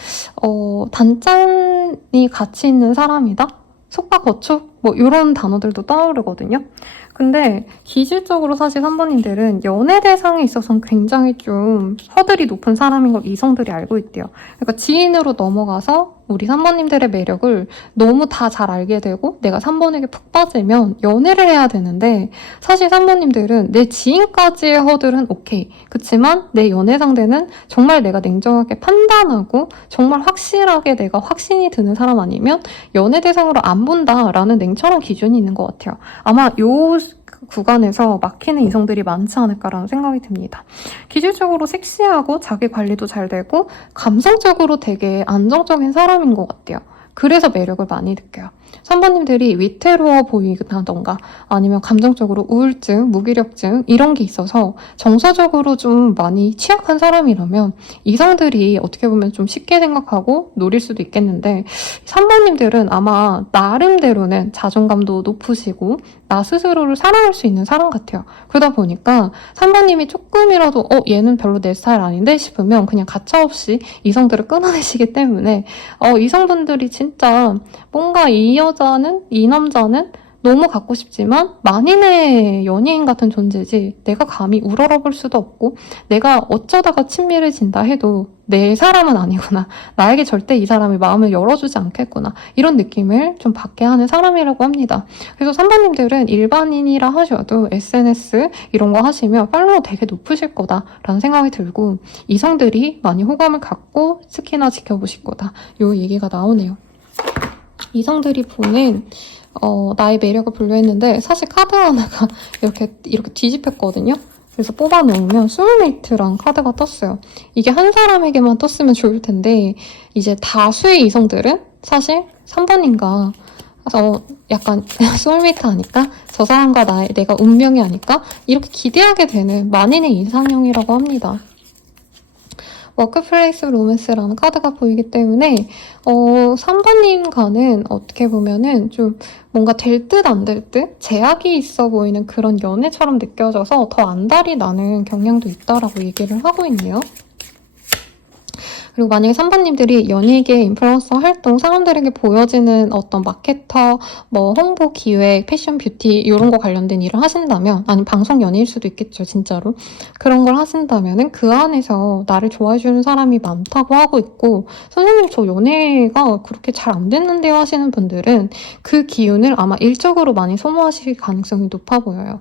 단짠이 같이 있는 사람이다? 속과 겉촉? 이런 단어들도 떠오르거든요. 근데 기질적으로 사실 3번님들은 연애 대상에 있어서는 굉장히 좀 허들이 높은 사람인 걸 이성들이 알고 있대요. 그러니까 지인으로 넘어가서 우리 3번님들의 매력을 너무 다 잘 알게 되고 내가 3번에게 푹 빠지면 연애를 해야 되는데 사실 3번님들은 내 지인까지의 허들은 오케이. 그치만 내 연애 상대는 정말 내가 냉정하게 판단하고 정말 확실하게 내가 확신이 드는 사람 아니면 연애 대상으로 안 본다라는 냉철한 기준이 있는 것 같아요. 아마 요 구간에서 막히는 이성들이 많지 않을까라는 생각이 듭니다. 기질적으로 섹시하고 자기 관리도 잘 되고 감성적으로 되게 안정적인 사람인 것 같아요. 그래서 매력을 많이 느껴요. 3번님들이 위태로워 보이다던가 아니면 감정적으로 우울증, 무기력증 이런 게 있어서 정서적으로 좀 많이 취약한 사람이라면 이성들이 어떻게 보면 좀 쉽게 생각하고 노릴 수도 있겠는데 3번님들은 아마 나름대로는 자존감도 높으시고 나 스스로를 사랑할 수 있는 사람 같아요. 그러다 보니까 3번님이 조금이라도 얘는 별로 내 스타일 아닌데 싶으면 그냥 가차없이 이성들을 끊어내시기 때문에 이성분들이 진짜 뭔가 이 남자는 너무 갖고 싶지만 만인의 연예인 같은 존재지 내가 감히 우러러볼 수도 없고 내가 어쩌다가 친밀해진다 해도 내 사람은 아니구나. 나에게 절대 이 사람이 마음을 열어주지 않겠구나. 이런 느낌을 좀 받게 하는 사람이라고 합니다. 그래서 3번님들은 일반인이라 하셔도 SNS 이런 거 하시면 팔로워 되게 높으실 거다라는 생각이 들고 이성들이 많이 호감을 갖고 특히나 지켜보실 거다. 요 얘기가 나오네요. 이성들이 보는 나의 매력을 분류했는데 사실 카드 하나가 이렇게 뒤집혔거든요. 그래서 뽑아놓으면 소울메이트란 카드가 떴어요. 이게 한 사람에게만 떴으면 좋을 텐데 이제 다수의 이성들은 사실 3번인가 약간 소울메이트 아닐까? 저 사람과 내가 운명이 아닐까? 이렇게 기대하게 되는 만인의 이상형이라고 합니다. 워크플레이스 로맨스라는 카드가 보이기 때문에 3번님과는 어떻게 보면은 좀 뭔가 될 듯 안 될 듯 제약이 있어 보이는 그런 연애처럼 느껴져서 더 안달이 나는 경향도 있다라고 얘기를 하고 있네요. 그리고 만약에 3번님들이 연예계 인플루언서 활동, 사람들에게 보여지는 어떤 마케터, 홍보 기획, 패션 뷰티 이런 거 관련된 일을 하신다면 아니면 방송 연예일 수도 있겠죠, 진짜로. 그런 걸 하신다면은 그 안에서 나를 좋아해주는 사람이 많다고 하고 있고 선생님 저 연애가 그렇게 잘 안 됐는데요 하시는 분들은 그 기운을 아마 일적으로 많이 소모하실 가능성이 높아 보여요.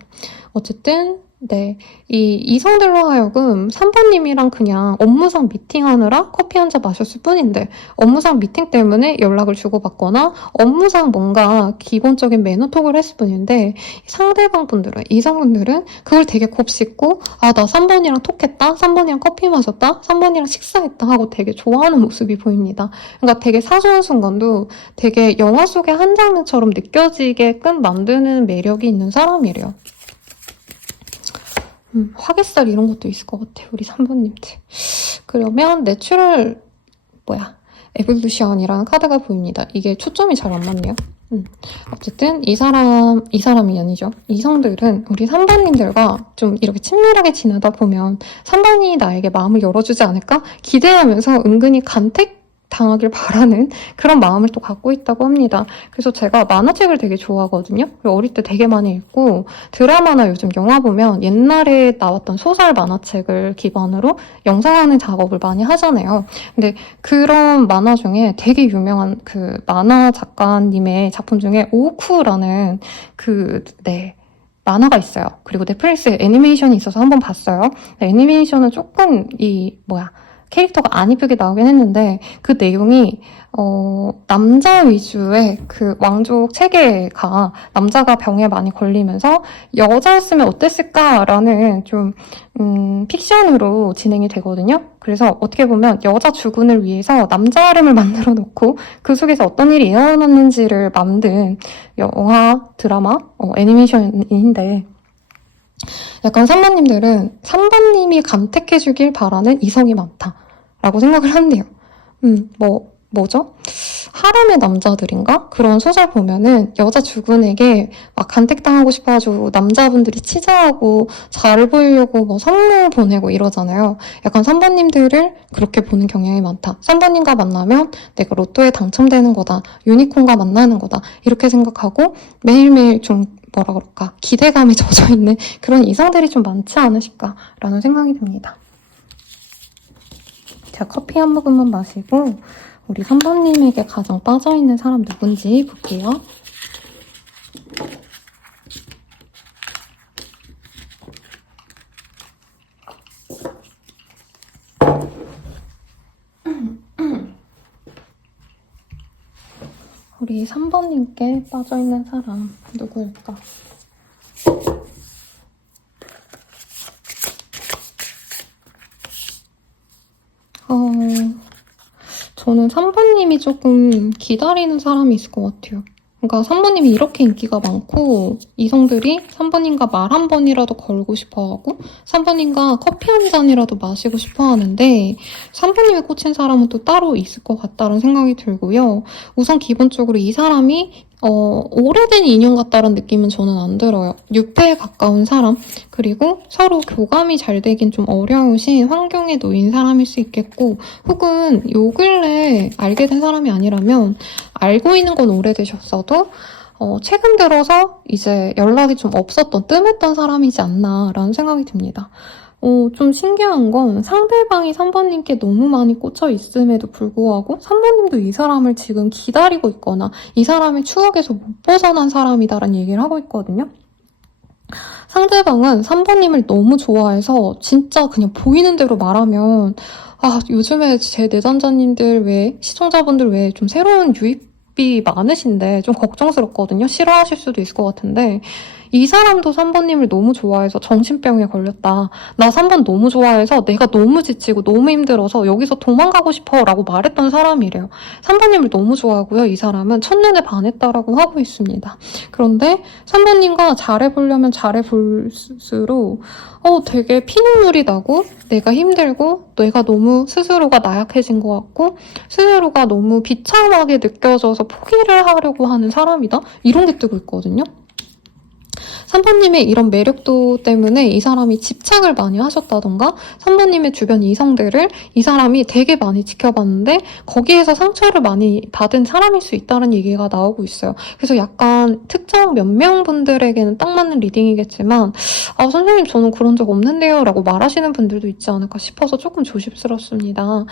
어쨌든 네, 이 이성들로 하여금 3번님이랑 그냥 업무상 미팅하느라 커피 한 잔 마셨을 뿐인데 업무상 미팅 때문에 연락을 주고받거나 업무상 뭔가 기본적인 매너톡을 했을 뿐인데 상대방 분들은, 이성분들은 그걸 되게 곱씹고 나 3번이랑 톡했다, 3번이랑 커피 마셨다, 3번이랑 식사했다 하고 되게 좋아하는 모습이 보입니다. 그러니까 되게 사소한 순간도 되게 영화 속의 한 장면처럼 느껴지게끔 만드는 매력이 있는 사람이래요. 화개살 이런 것도 있을 것 같아요. 우리 3번님들. 그러면 내추럴 에볼루션이라는 카드가 보입니다. 이게 초점이 잘 안 맞네요. 어쨌든 이 사람이 아니죠. 이성들은 우리 3번님들과 좀 이렇게 친밀하게 지내다 보면 3번이 나에게 마음을 열어주지 않을까? 기대하면서 은근히 당하길 바라는 그런 마음을 또 갖고 있다고 합니다. 그래서 제가 만화책을 되게 좋아하거든요. 어릴 때 되게 많이 읽고 드라마나 요즘 영화 보면 옛날에 나왔던 소설 만화책을 기반으로 영상하는 작업을 많이 하잖아요. 근데 그런 만화 중에 되게 유명한 그 만화 작가님의 작품 중에 오쿠라는 만화가 있어요. 그리고 넷플릭스에 애니메이션이 있어서 한번 봤어요. 애니메이션은 조금 캐릭터가 안 이쁘게 나오긴 했는데 그 내용이 남자 위주의 그 왕족 체계가 남자가 병에 많이 걸리면서 여자였으면 어땠을까라는 좀 픽션으로 진행이 되거든요. 그래서 어떻게 보면 여자 주군을 위해서 남자 하렘을 만들어 놓고 그 속에서 어떤 일이 일어났는지를 만든 영화, 드라마, 애니메이션인데 약간 3번님들은 3번님이 간택해주길 바라는 이성이 많다라고 생각을 한대요. 뭐죠? 하렘의 남자들인가? 그런 소설 보면은 여자 주군에게 막 간택당하고 싶어가지고 남자분들이 치자하고 잘 보이려고 선물 보내고 이러잖아요. 약간 3번님들을 그렇게 보는 경향이 많다. 3번님과 만나면 내가 로또에 당첨되는 거다. 유니콘과 만나는 거다. 이렇게 생각하고 매일매일 좀 기대감에 젖어있는 그런 이성들이 좀 많지 않으실까라는 생각이 듭니다. 자, 커피 한 모금만 마시고 우리 3번님에게 가장 빠져있는 사람 누군지 볼게요. 우리 3번님께 빠져있는 사람 누구일까? 저는 3번님이 조금 기다리는 사람이 있을 것 같아요. 그러니까 3번님이 이렇게 인기가 많고 이성들이 3번님과 말 한 번이라도 걸고 싶어하고 3번님과 커피 한 잔이라도 마시고 싶어하는데 3번님에 꽂힌 사람은 또 따로 있을 것 같다는 생각이 들고요. 우선 기본적으로 이 사람이 오래된 인연 같다는 느낌은 저는 안 들어요. 유패에 가까운 사람, 그리고 서로 교감이 잘 되긴 좀 어려우신 환경에 놓인 사람일 수 있겠고, 혹은 요 근래 알게 된 사람이 아니라면 알고 있는 건 오래되셨어도 최근 들어서 이제 연락이 좀 없었던, 뜸했던 사람이지 않나라는 생각이 듭니다. 좀 신기한 건 상대방이 3번님께 너무 많이 꽂혀 있음에도 불구하고 3번님도 이 사람을 지금 기다리고 있거나 이 사람의 추억에서 못 벗어난 사람이다라는 얘기를 하고 있거든요. 상대방은 3번님을 너무 좋아해서 진짜 그냥 보이는 대로 말하면 요즘에 제 내담자님들 외에 시청자분들 외에 좀 새로운 유입이 많으신데 좀 걱정스럽거든요. 싫어하실 수도 있을 것 같은데 이 사람도 3번님을 너무 좋아해서 정신병에 걸렸다. 나 3번 너무 좋아해서 내가 너무 지치고 너무 힘들어서 여기서 도망가고 싶어 라고 말했던 사람이래요. 3번님을 너무 좋아하고요. 이 사람은 첫눈에 반했다라고 하고 있습니다. 그런데 3번님과 잘해보려면 잘해볼수록 되게 피눈물이 나고 내가 힘들고 내가 너무 스스로가 나약해진 것 같고 스스로가 너무 비참하게 느껴져서 포기를 하려고 하는 사람이다? 이런 게 뜨고 있거든요. 3번님의 이런 매력도 때문에 이 사람이 집착을 많이 하셨다던가 3번님의 주변 이성들을 이 사람이 되게 많이 지켜봤는데 거기에서 상처를 많이 받은 사람일 수 있다는 얘기가 나오고 있어요. 그래서 약간 특정 몇 명분들에게는 딱 맞는 리딩이겠지만 선생님 저는 그런 적 없는데요 라고 말하시는 분들도 있지 않을까 싶어서 조금 조심스럽습니다.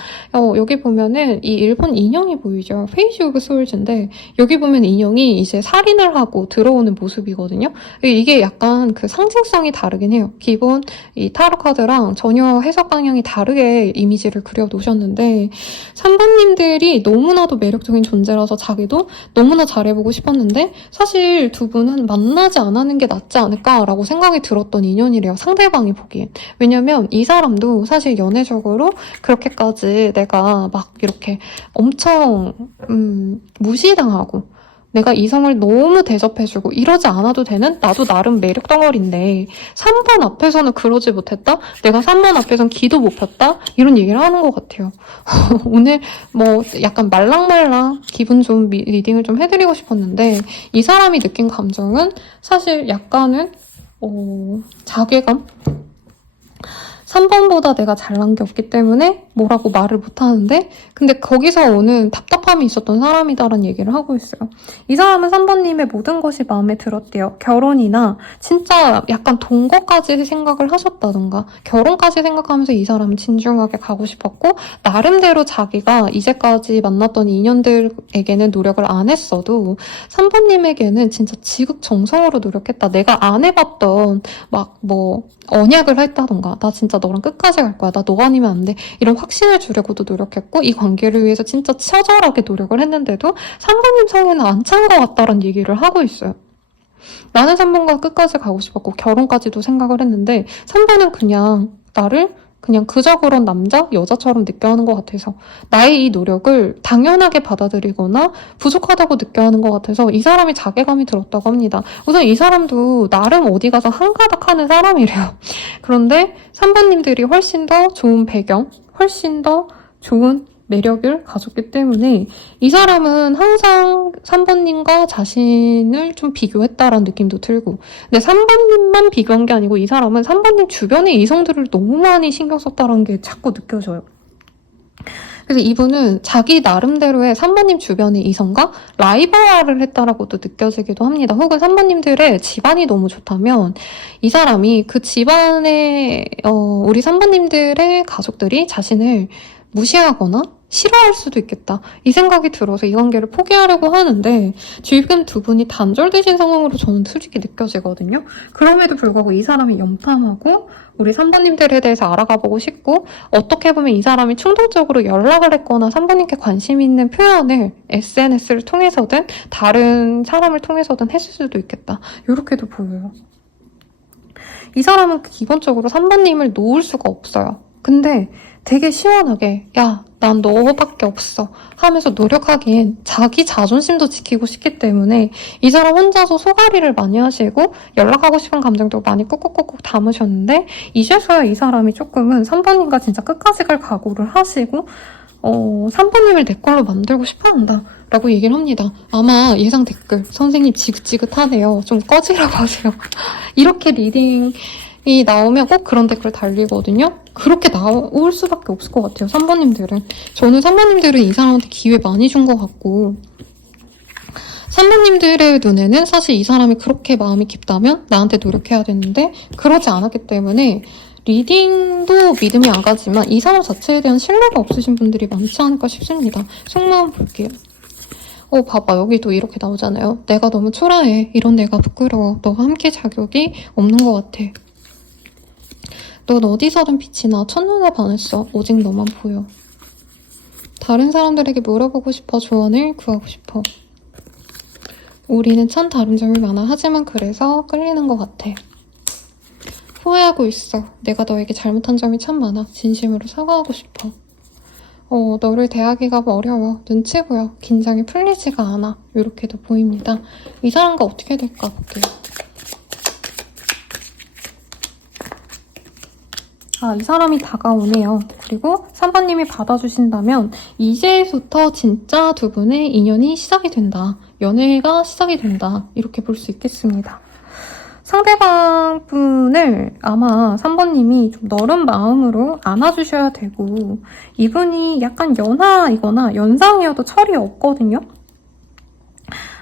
여기 보면은 이 일본 인형이 보이죠. 페이시 오브 소울즈인데 여기 보면 인형이 이제 살인을 하고 들어오는 모습이거든요. 이게 약간 그 상징성이 다르긴 해요. 기본 이 타로 카드랑 전혀 해석 방향이 다르게 이미지를 그려놓으셨는데 3번님들이 너무나도 매력적인 존재라서 자기도 너무나 잘해보고 싶었는데 사실 두 분은 만나지 않는 게 낫지 않을까라고 생각이 들었던 인연이래요. 상대방이 보기엔. 왜냐면 이 사람도 사실 연애적으로 그렇게까지 내가 막 이렇게 엄청 무시당하고 내가 이성을 너무 대접해주고 이러지 않아도 되는 나도 나름 매력 덩어리인데 3번 앞에서는 그러지 못했다? 내가 3번 앞에선 기도 못 폈다? 이런 얘기를 하는 것 같아요. 오늘 뭐 약간 말랑말랑 기분 좋은 리딩을 좀 해드리고 싶었는데 이 사람이 느낀 감정은 사실 약간은 자괴감? 3번보다 내가 잘난 게 없기 때문에 뭐라고 말을 못하는데 근데 거기서 오는 답답함이 있었던 사람이다라는 얘기를 하고 있어요. 이 사람은 3번님의 모든 것이 마음에 들었대요. 결혼이나 진짜 약간 동거까지 생각을 하셨다던가 결혼까지 생각하면서 이 사람은 진중하게 가고 싶었고 나름대로 자기가 이제까지 만났던 인연들에게는 노력을 안 했어도 3번님에게는 진짜 지극정성으로 노력했다. 내가 안 해봤던 막 뭐 언약을 했다던가 나 진짜 너랑 끝까지 갈 거야. 나 너 아니면 안 돼. 이런 확신을 주려고도 노력했고 이 관계를 위해서 진짜 처절하게 노력을 했는데도 3번님 성에는 안 찬 것 같다라는 얘기를 하고 있어요. 나는 3번과 끝까지 가고 싶었고 결혼까지도 생각을 했는데 3번은 그냥 나를 그냥 그저 그런 남자, 여자처럼 느껴하는 것 같아서 나의 이 노력을 당연하게 받아들이거나 부족하다고 느껴하는 것 같아서 이 사람이 자괴감이 들었다고 합니다. 우선 이 사람도 나름 어디 가서 한가닥하는 사람이래요. 그런데 3번님들이 훨씬 더 좋은 배경, 훨씬 더 좋은 매력을 가졌기 때문에 이 사람은 항상 3번님과 자신을 좀 비교했다라는 느낌도 들고 근데 3번님만 비교한 게 아니고 이 사람은 3번님 주변의 이성들을 너무 많이 신경 썼다는 게 자꾸 느껴져요. 그래서 이분은 자기 나름대로의 3번님 주변의 이성과 라이벌화를 했다라고도 느껴지기도 합니다. 혹은 3번님들의 집안이 너무 좋다면 이 사람이 그 집안의 우리 3번님들의 가족들이 자신을 무시하거나 싫어할 수도 있겠다. 이 생각이 들어서 이 관계를 포기하려고 하는데 지금 두 분이 단절되신 상황으로 저는 솔직히 느껴지거든요. 그럼에도 불구하고 이 사람이 염탐하고 우리 3번님들에 대해서 알아가보고 싶고 어떻게 보면 이 사람이 충동적으로 연락을 했거나 3번님께 관심 있는 표현을 SNS를 통해서든 다른 사람을 통해서든 했을 수도 있겠다. 이렇게도 보여요. 이 사람은 기본적으로 3번님을 놓을 수가 없어요. 근데 되게 시원하게 야, 난 너밖에 없어 하면서 노력하기엔 자기 자존심도 지키고 싶기 때문에 이 사람 혼자서 소가리를 많이 하시고 연락하고 싶은 감정도 많이 꾹꾹꾹꾹 담으셨는데 이제서야 이 사람이 조금은 3번님과 진짜 끝까지 갈 각오를 하시고 3번님을 내 걸로 만들고 싶어 한다. 라고 얘기를 합니다. 아마 예상 댓글, 선생님 지긋지긋하네요. 좀 꺼지라고 하세요. 이렇게 리딩이 나오면 꼭 그런 댓글 달리거든요. 그렇게 나올 수밖에 없을 것 같아요. 3번님들은. 저는 3번님들은 이 사람한테 기회 많이 준 것 같고 3번님들의 눈에는 사실 이 사람이 그렇게 마음이 깊다면 나한테 노력해야 되는데 그러지 않았기 때문에 리딩도 믿음이 안 가지만 이 사람 자체에 대한 신뢰가 없으신 분들이 많지 않을까 싶습니다. 속마음 볼게요. 봐봐. 여기도 이렇게 나오잖아요. 내가 너무 초라해. 이런 내가 부끄러워. 너와 함께 자격이 없는 것 같아. 넌 어디서든 빛이 나. 첫눈에 반했어. 오직 너만 보여. 다른 사람들에게 물어보고 싶어. 조언을 구하고 싶어. 우리는 참 다른 점이 많아. 하지만 그래서 끌리는 것 같아. 후회하고 있어. 내가 너에게 잘못한 점이 참 많아. 진심으로 사과하고 싶어. 너를 대하기가 어려워. 눈치 보여. 긴장이 풀리지가 않아. 이렇게도 보입니다. 이 사람과 어떻게 될까 볼게요. 이 사람이 다가오네요. 그리고 3번님이 받아주신다면 이제부터 진짜 두 분의 인연이 시작이 된다. 연애가 시작이 된다. 이렇게 볼 수 있겠습니다. 상대방 분을 아마 3번님이 좀 너른 마음으로 안아주셔야 되고 이분이 약간 연하이거나 연상이어도 철이 없거든요.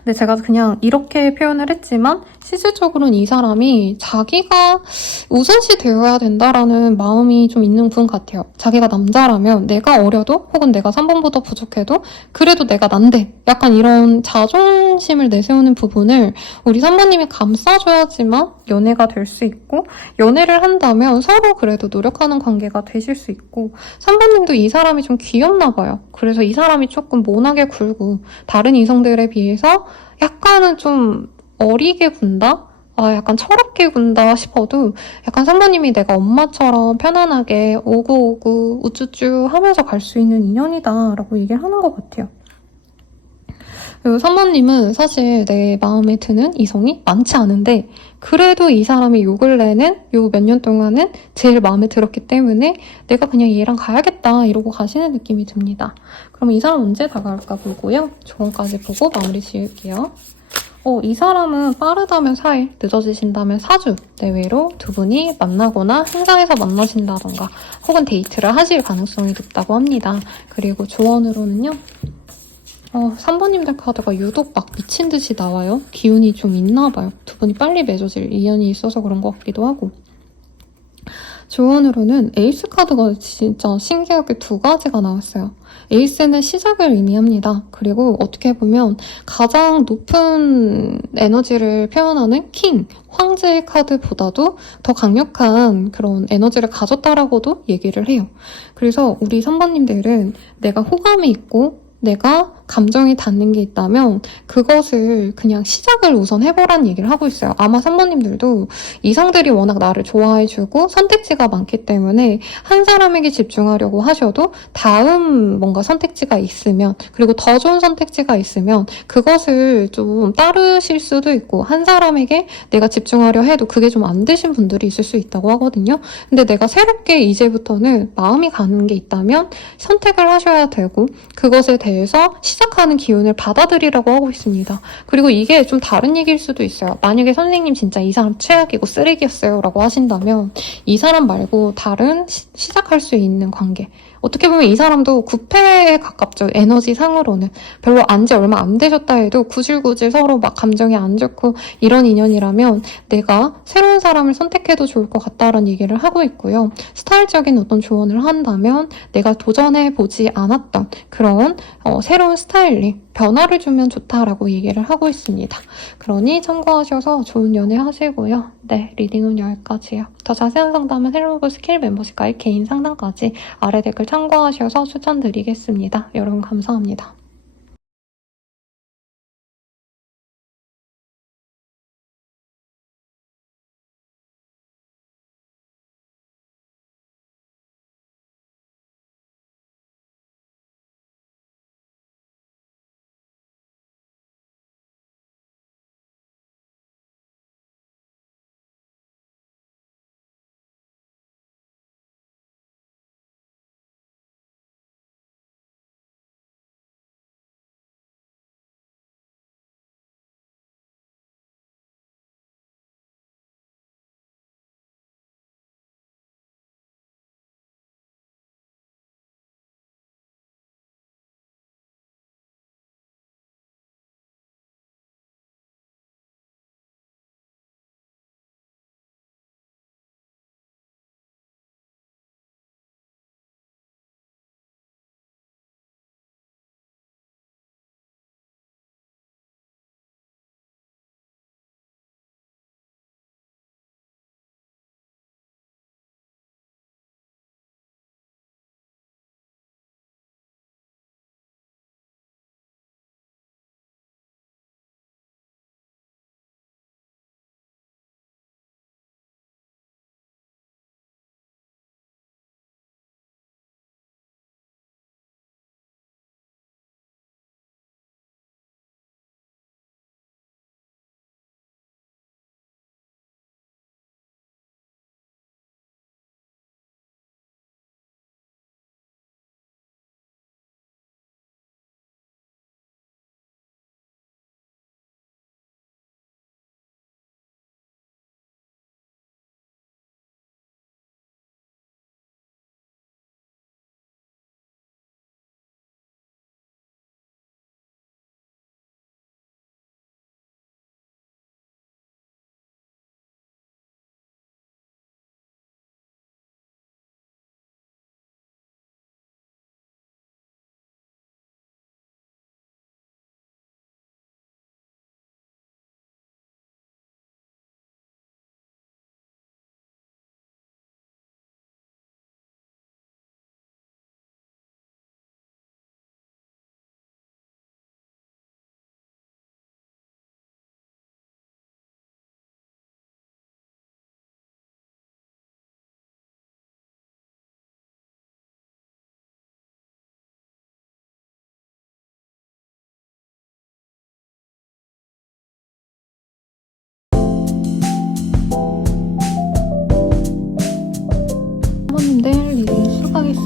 근데 제가 그냥 이렇게 표현을 했지만 실질적으로는 이 사람이 자기가 우선시 되어야 된다라는 마음이 좀 있는 분 같아요. 자기가 남자라면 내가 어려도 혹은 내가 3번보다 부족해도 그래도 내가 난데 약간 이런 자존심을 내세우는 부분을 우리 3번님이 감싸줘야지만 연애가 될 수 있고 연애를 한다면 서로 그래도 노력하는 관계가 되실 수 있고 3번님도 이 사람이 좀 귀엽나 봐요. 그래서 이 사람이 조금 모나게 굴고 다른 이성들에 비해서 약간은 좀 어리게 군다? 약간 철없게 군다 싶어도 약간 3번님이 내가 엄마처럼 편안하게 오구오구 우쭈쭈 하면서 갈 수 있는 인연이다 라고 얘기를 하는 것 같아요. 그리고 3번님은 사실 내 마음에 드는 이성이 많지 않은데 그래도 이 사람이 요 근래는 요 몇 년 동안은 제일 마음에 들었기 때문에 내가 그냥 얘랑 가야겠다 이러고 가시는 느낌이 듭니다. 그럼 이 사람 언제 다가올까 보고요. 조언까지 보고 마무리 지을게요. 이 사람은 빠르다면 4일, 늦어지신다면 4주 내외로 두 분이 만나거나 행사에서 만나신다던가 혹은 데이트를 하실 가능성이 높다고 합니다. 그리고 조언으로는요. 3번님들 카드가 유독 막 미친 듯이 나와요. 기운이 좀 있나 봐요. 두 분이 빨리 맺어질 인연이 있어서 그런 것 같기도 하고. 조언으로는 에이스 카드가 진짜 신기하게 두 가지가 나왔어요. 에이스는 시작을 의미합니다. 그리고 어떻게 보면 가장 높은 에너지를 표현하는 킹, 황제의 카드보다도 더 강력한 그런 에너지를 가졌다라고도 얘기를 해요. 그래서 우리 3번님들은 내가 호감이 있고 내가 감정이 닿는 게 있다면 그것을 그냥 시작을 우선 해보라는 얘기를 하고 있어요. 아마 3번님들도 이성들이 워낙 나를 좋아해주고 선택지가 많기 때문에 한 사람에게 집중하려고 하셔도 다음 뭔가 선택지가 있으면 그리고 더 좋은 선택지가 있으면 그것을 좀 따르실 수도 있고 한 사람에게 내가 집중하려 해도 그게 좀 안 되신 분들이 있을 수 있다고 하거든요. 근데 내가 새롭게 이제부터는 마음이 가는 게 있다면 선택을 하셔야 되고 그것에 대해서 시작하는 기운을 받아들이라고 하고 있습니다. 그리고 이게 좀 다른 얘기일 수도 있어요. 만약에 선생님 진짜 이 사람 최악이고 쓰레기였어요 라고 하신다면 이 사람 말고 다른 시작할 수 있는 관계 어떻게 보면 이 사람도 구패에 가깝죠. 에너지 상으로는. 별로 안지 얼마 안 되셨다 해도 구질구질 서로 막 감정이 안 좋고 이런 인연이라면 내가 새로운 사람을 선택해도 좋을 것 같다라는 얘기를 하고 있고요. 스타일적인 어떤 조언을 한다면 내가 도전해보지 않았던 그런 새로운 스타일링, 변화를 주면 좋다라고 얘기를 하고 있습니다. 그러니 참고하셔서 좋은 연애 하시고요. 네, 리딩은 여기까지요. 더 자세한 상담은 헬로브 스킬 멤버십 가입 개인 상담까지 아래 댓글 참고하셔서 추천드리겠습니다. 여러분 감사합니다.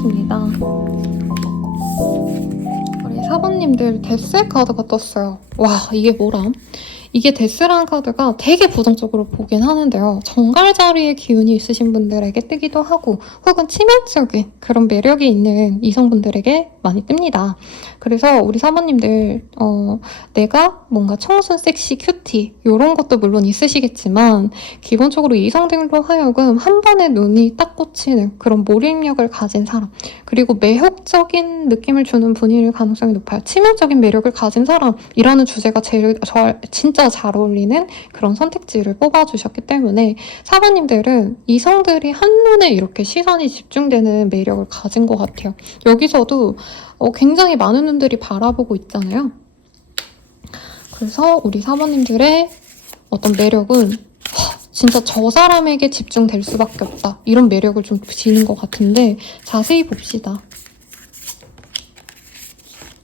해보겠습니다. 우리 4번님들 데스 카드가 떴어요. 와, 이게 뭐람? 이게 데스라는 카드가 되게 부정적으로 보긴 하는데요. 정갈자리의 기운이 있으신 분들에게 뜨기도 하고 혹은 치명적인 그런 매력이 있는 이성분들에게 많이 뜹니다. 그래서 우리 사모님들 내가 뭔가 청순, 섹시, 큐티 이런 것도 물론 있으시겠지만 기본적으로 이성들로 하여금 한 번에 눈이 딱 꽂히는 그런 몰입력을 가진 사람, 그리고 매혹적인 느낌을 주는 분일 가능성이 높아요. 치명적인 매력을 가진 사람이라는 주제가 진짜 잘 어울리는 그런 선택지를 뽑아주셨기 때문에 사모님들은 이성들이 한눈에 이렇게 시선이 집중되는 매력을 가진 것 같아요. 여기서도 굉장히 많은 눈들이 바라보고 있잖아요. 그래서 우리 사모님들의 어떤 매력은 진짜 저 사람에게 집중될 수밖에 없다. 이런 매력을 좀 지닌 것 같은데 자세히 봅시다.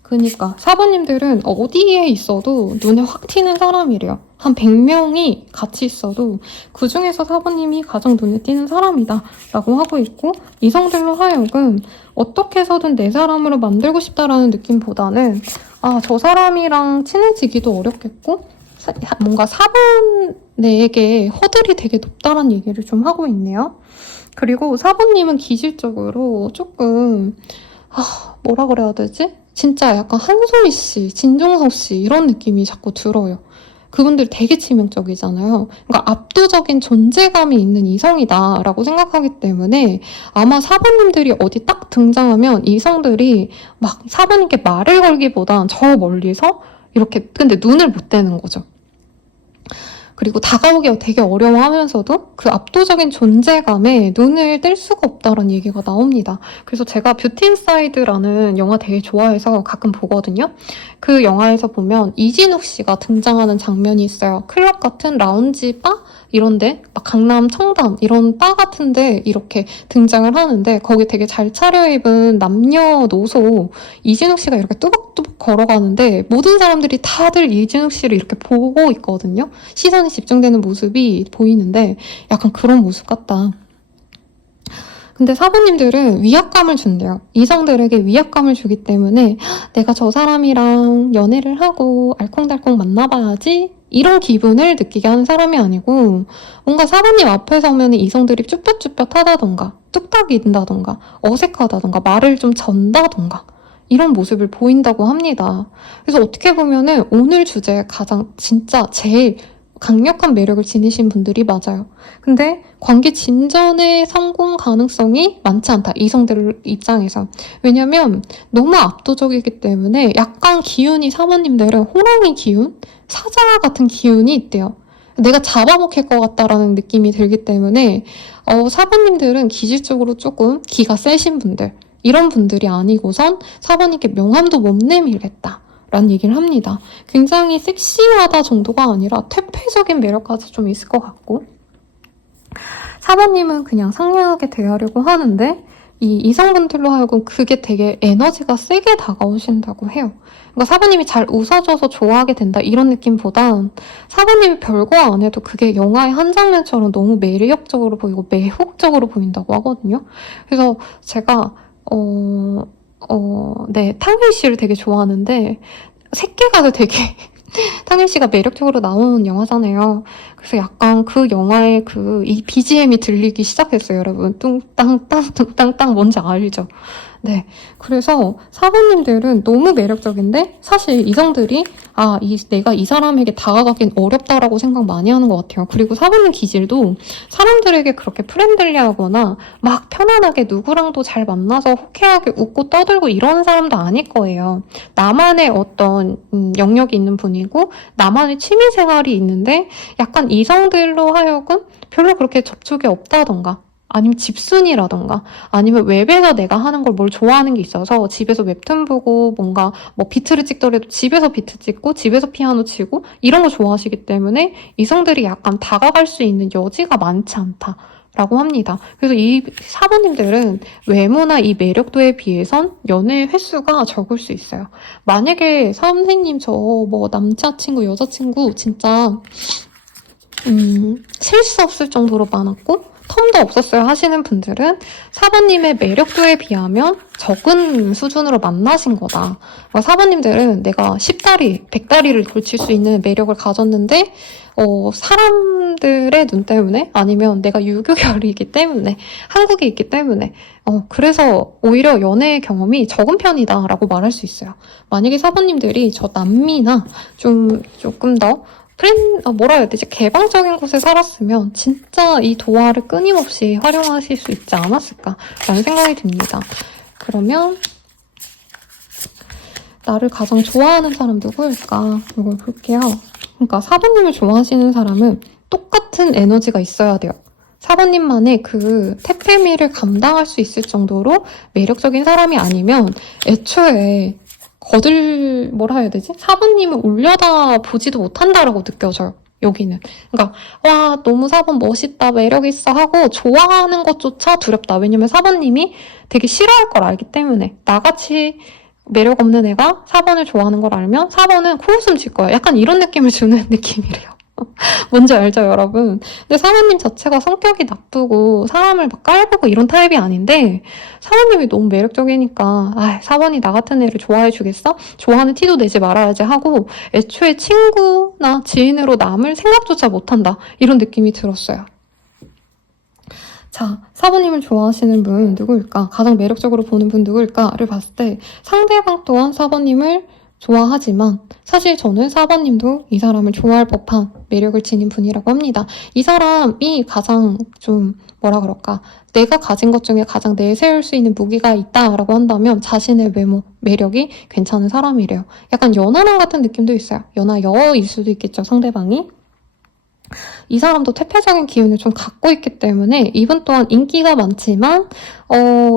그니까 4번님들은 어디에 있어도 눈에 확 튀는 사람이래요. 한 100명이 같이 있어도 그 중에서 4번님이 가장 눈에 띄는 사람이다 라고 하고 있고, 이성들로 하여금 어떻게 해서든 내 사람으로 만들고 싶다라는 느낌보다는 저 사람이랑 친해지기도 어렵겠고 뭔가 4번에게 허들이 되게 높다라는 얘기를 좀 하고 있네요. 그리고 4번님은 기질적으로 조금 뭐라 그래야 되지? 진짜 약간 한소희 씨, 진종석 씨 이런 느낌이 자꾸 들어요. 그분들 되게 치명적이잖아요. 그러니까 압도적인 존재감이 있는 이성이다라고 생각하기 때문에 아마 사부님들이 어디 딱 등장하면 이성들이 막 사부님께 말을 걸기보단 저 멀리서 이렇게 근데 눈을 못 떼는 거죠. 그리고 다가오기가 되게 어려워하면서도 그 압도적인 존재감에 눈을 뗄 수가 없다는 얘기가 나옵니다. 그래서 제가 뷰티 인사이드라는 영화 되게 좋아해서 가끔 보거든요. 그 영화에서 보면 이진욱 씨가 등장하는 장면이 있어요. 클럽 같은 라운지 바? 이런데 막 강남 청담 이런 바 같은데 이렇게 등장을 하는데 거기 되게 잘 차려입은 남녀노소 이진욱 씨가 이렇게 뚜벅뚜벅 걸어가는데 모든 사람들이 다들 이진욱 씨를 이렇게 보고 있거든요. 시선이 집중되는 모습이 보이는데 약간 그런 모습 같다. 근데 사부님들은 위압감을 준대요. 이성들에게 위압감을 주기 때문에 내가 저 사람이랑 연애를 하고 알콩달콩 만나봐야지 이런 기분을 느끼게 하는 사람이 아니고 뭔가 사부님 앞에 서면 이성들이 쭈뼛쭈뼛하다던가 뚝딱 인다던가 어색하다던가 말을 좀 전다던가 이런 모습을 보인다고 합니다. 그래서 어떻게 보면은 오늘 주제에 가장 진짜 제일 강력한 매력을 지니신 분들이 맞아요. 근데 관계 진전의 성공 가능성이 많지 않다. 이성들 입장에서. 왜냐면 너무 압도적이기 때문에 약간 기운이 사모님들은 호랑이 기운? 사자 같은 기운이 있대요. 내가 잡아먹힐 것 같다라는 느낌이 들기 때문에 사모님들은 기질적으로 조금 기가 세신 분들, 이런 분들이 아니고선 사모님께 명함도 못 내밀겠다 라는 얘기를 합니다. 굉장히 섹시하다 정도가 아니라 퇴폐적인 매력까지 좀 있을 것 같고, 사모님은 그냥 상냥하게 대하려고 하는데 이 이성분들로 하여금 그게 되게 에너지가 세게 다가오신다고 해요. 그러니까 사부님이 잘 웃어줘서 좋아하게 된다 이런 느낌보단 사부님이 별거 안 해도 그게 영화의 한 장면처럼 너무 매력적으로 보이고 매혹적으로 보인다고 하거든요. 그래서 제가 네, 탕민 씨를 되게 좋아하는데 새끼가도 되게 탕민 씨가 매력적으로 나오는 영화잖아요. 그래서 약간 그 영화의 이 BGM이 들리기 시작했어요, 여러분. 뚱땅땅 뚱땅땅 뭔지 알죠? 네, 그래서 사부님들은 너무 매력적인데 사실 이성들이 내가 이 사람에게 다가가긴 어렵다라고 생각 많이 하는 것 같아요. 그리고 사부님 기질도 사람들에게 그렇게 프렌들리하거나 막 편안하게 누구랑도 잘 만나서 호쾌하게 웃고 떠들고 이런 사람도 아닐 거예요. 나만의 어떤 영역이 있는 분이고 나만의 취미생활이 있는데 약간 이성들로 하여금 별로 그렇게 접촉이 없다던가 아니면 집순이라던가 아니면 웹에서 내가 하는 걸 뭘 좋아하는 게 있어서 집에서 웹툰 보고 뭔가 비트를 찍더라도 집에서 비트 찍고 집에서 피아노 치고 이런 거 좋아하시기 때문에 이성들이 약간 다가갈 수 있는 여지가 많지 않다라고 합니다. 그래서 이 사부님들은 외모나 이 매력도에 비해선 연애 횟수가 적을 수 있어요. 만약에 선생님 저 남자친구 여자친구 진짜 셀 수 없을 정도로 많았고 텀도 없었어요 하시는 분들은 4번님의 매력도에 비하면 적은 수준으로 만나신 거다. 그러니까 4번님들은 내가 10다리, 100다리를 걸칠 수 있는 매력을 가졌는데 사람들의 눈 때문에 아니면 내가 유교결이기 때문에 한국에 있기 때문에 그래서 오히려 연애 경험이 적은 편이다라고 말할 수 있어요. 만약에 4번님들이 저 남미나 조금 더 뭐라 해야 되지? 개방적인 곳에 살았으면 진짜 이 도화를 끊임없이 활용하실 수 있지 않았을까라는 생각이 듭니다. 그러면 나를 가장 좋아하는 사람 누구일까? 이걸 볼게요. 그러니까 4번님을 좋아하시는 사람은 똑같은 에너지가 있어야 돼요. 4번님만의 그 태페미를 감당할 수 있을 정도로 매력적인 사람이 아니면 애초에 뭐라 해야 되지? 4번님을 올려다 보지도 못한다라고 느껴져요. 여기는. 그러니까 와 너무 4번 멋있다 매력 있어 하고 좋아하는 것조차 두렵다. 왜냐면 4번님이 되게 싫어할 걸 알기 때문에 나같이 매력 없는 애가 4번을 좋아하는 걸 알면 4번은 코웃음 칠 거예요. 약간 이런 느낌을 주는 느낌이래요. 뭔지 알죠, 여러분? 근데 4번님 자체가 성격이 나쁘고 사람을 막 깔보고 이런 타입이 아닌데 4번님이 너무 매력적이니까 4번이 나 같은 애를 좋아해 주겠어? 좋아하는 티도 내지 말아야지 하고 애초에 친구나 지인으로 남을 생각조차 못한다. 이런 느낌이 들었어요. 자, 4번님을 좋아하시는 분 누구일까? 가장 매력적으로 보는 분 누구일까를 봤을 때 상대방 또한 4번님을 좋아하지만 사실 저는 4번님도 이 사람을 좋아할 법한 매력을 지닌 분이라고 합니다. 이 사람이 가장 뭐라 그럴까? 내가 가진 것 중에 가장 내세울 수 있는 무기가 있다라고 한다면 자신의 외모, 매력이 괜찮은 사람이래요. 약간 연하남 같은 느낌도 있어요. 연하여일 수도 있겠죠, 상대방이. 이 사람도 퇴폐적인 기운을 좀 갖고 있기 때문에 이분 또한 인기가 많지만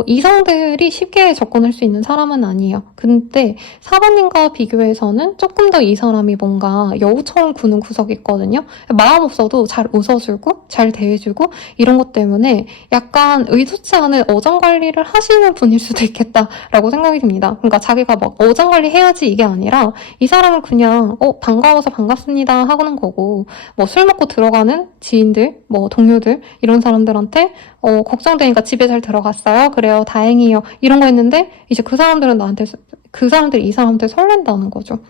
이성들이 쉽게 접근할 수 있는 사람은 아니에요. 근데 4번님과 비교해서는 조금 더 이 사람이 뭔가 여우처럼 구는 구석이 있거든요. 마음 없어도 잘 웃어주고 잘 대해주고 이런 것 때문에 약간 의도치 않은 어장관리를 하시는 분일 수도 있겠다라고 생각이 듭니다. 그러니까 자기가 막 어장관리 해야지 이게 아니라 이 사람은 그냥 반가워서 반갑습니다 하는 거고 뭐 술 먹고 들어가는 지인들, 뭐 동료들 이런 사람들한테 걱정되니까 집에 잘 들어갔어요? 그래요, 다행이에요. 이런 거 했는데 이제 그 사람들이 이 사람한테 설렌다는 거죠.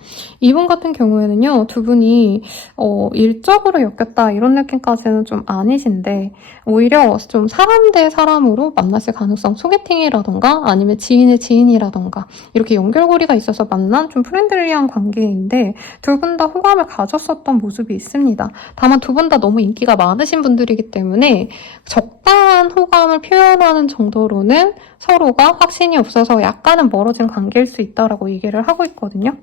이분 같은 경우에는요, 두 분이 일적으로 엮였다 이런 느낌까지는 좀 아니신데 오히려 좀 사람 대 사람으로 만났을 가능성, 소개팅이라던가 아니면 지인의 지인이라던가 이렇게 연결고리가 있어서 만난 좀 프렌들리한 관계인데 두 분 다 호감을 가졌었던 모습이 있습니다. 다만 두 분 다 너무 인기가 많으신 분들이기 때문에 적당한 호감을 표현하는 정도로는 서로가 확신이 없어서 약간은 멀어진 관계일 수 있다라고 얘기를 하고 있거든요.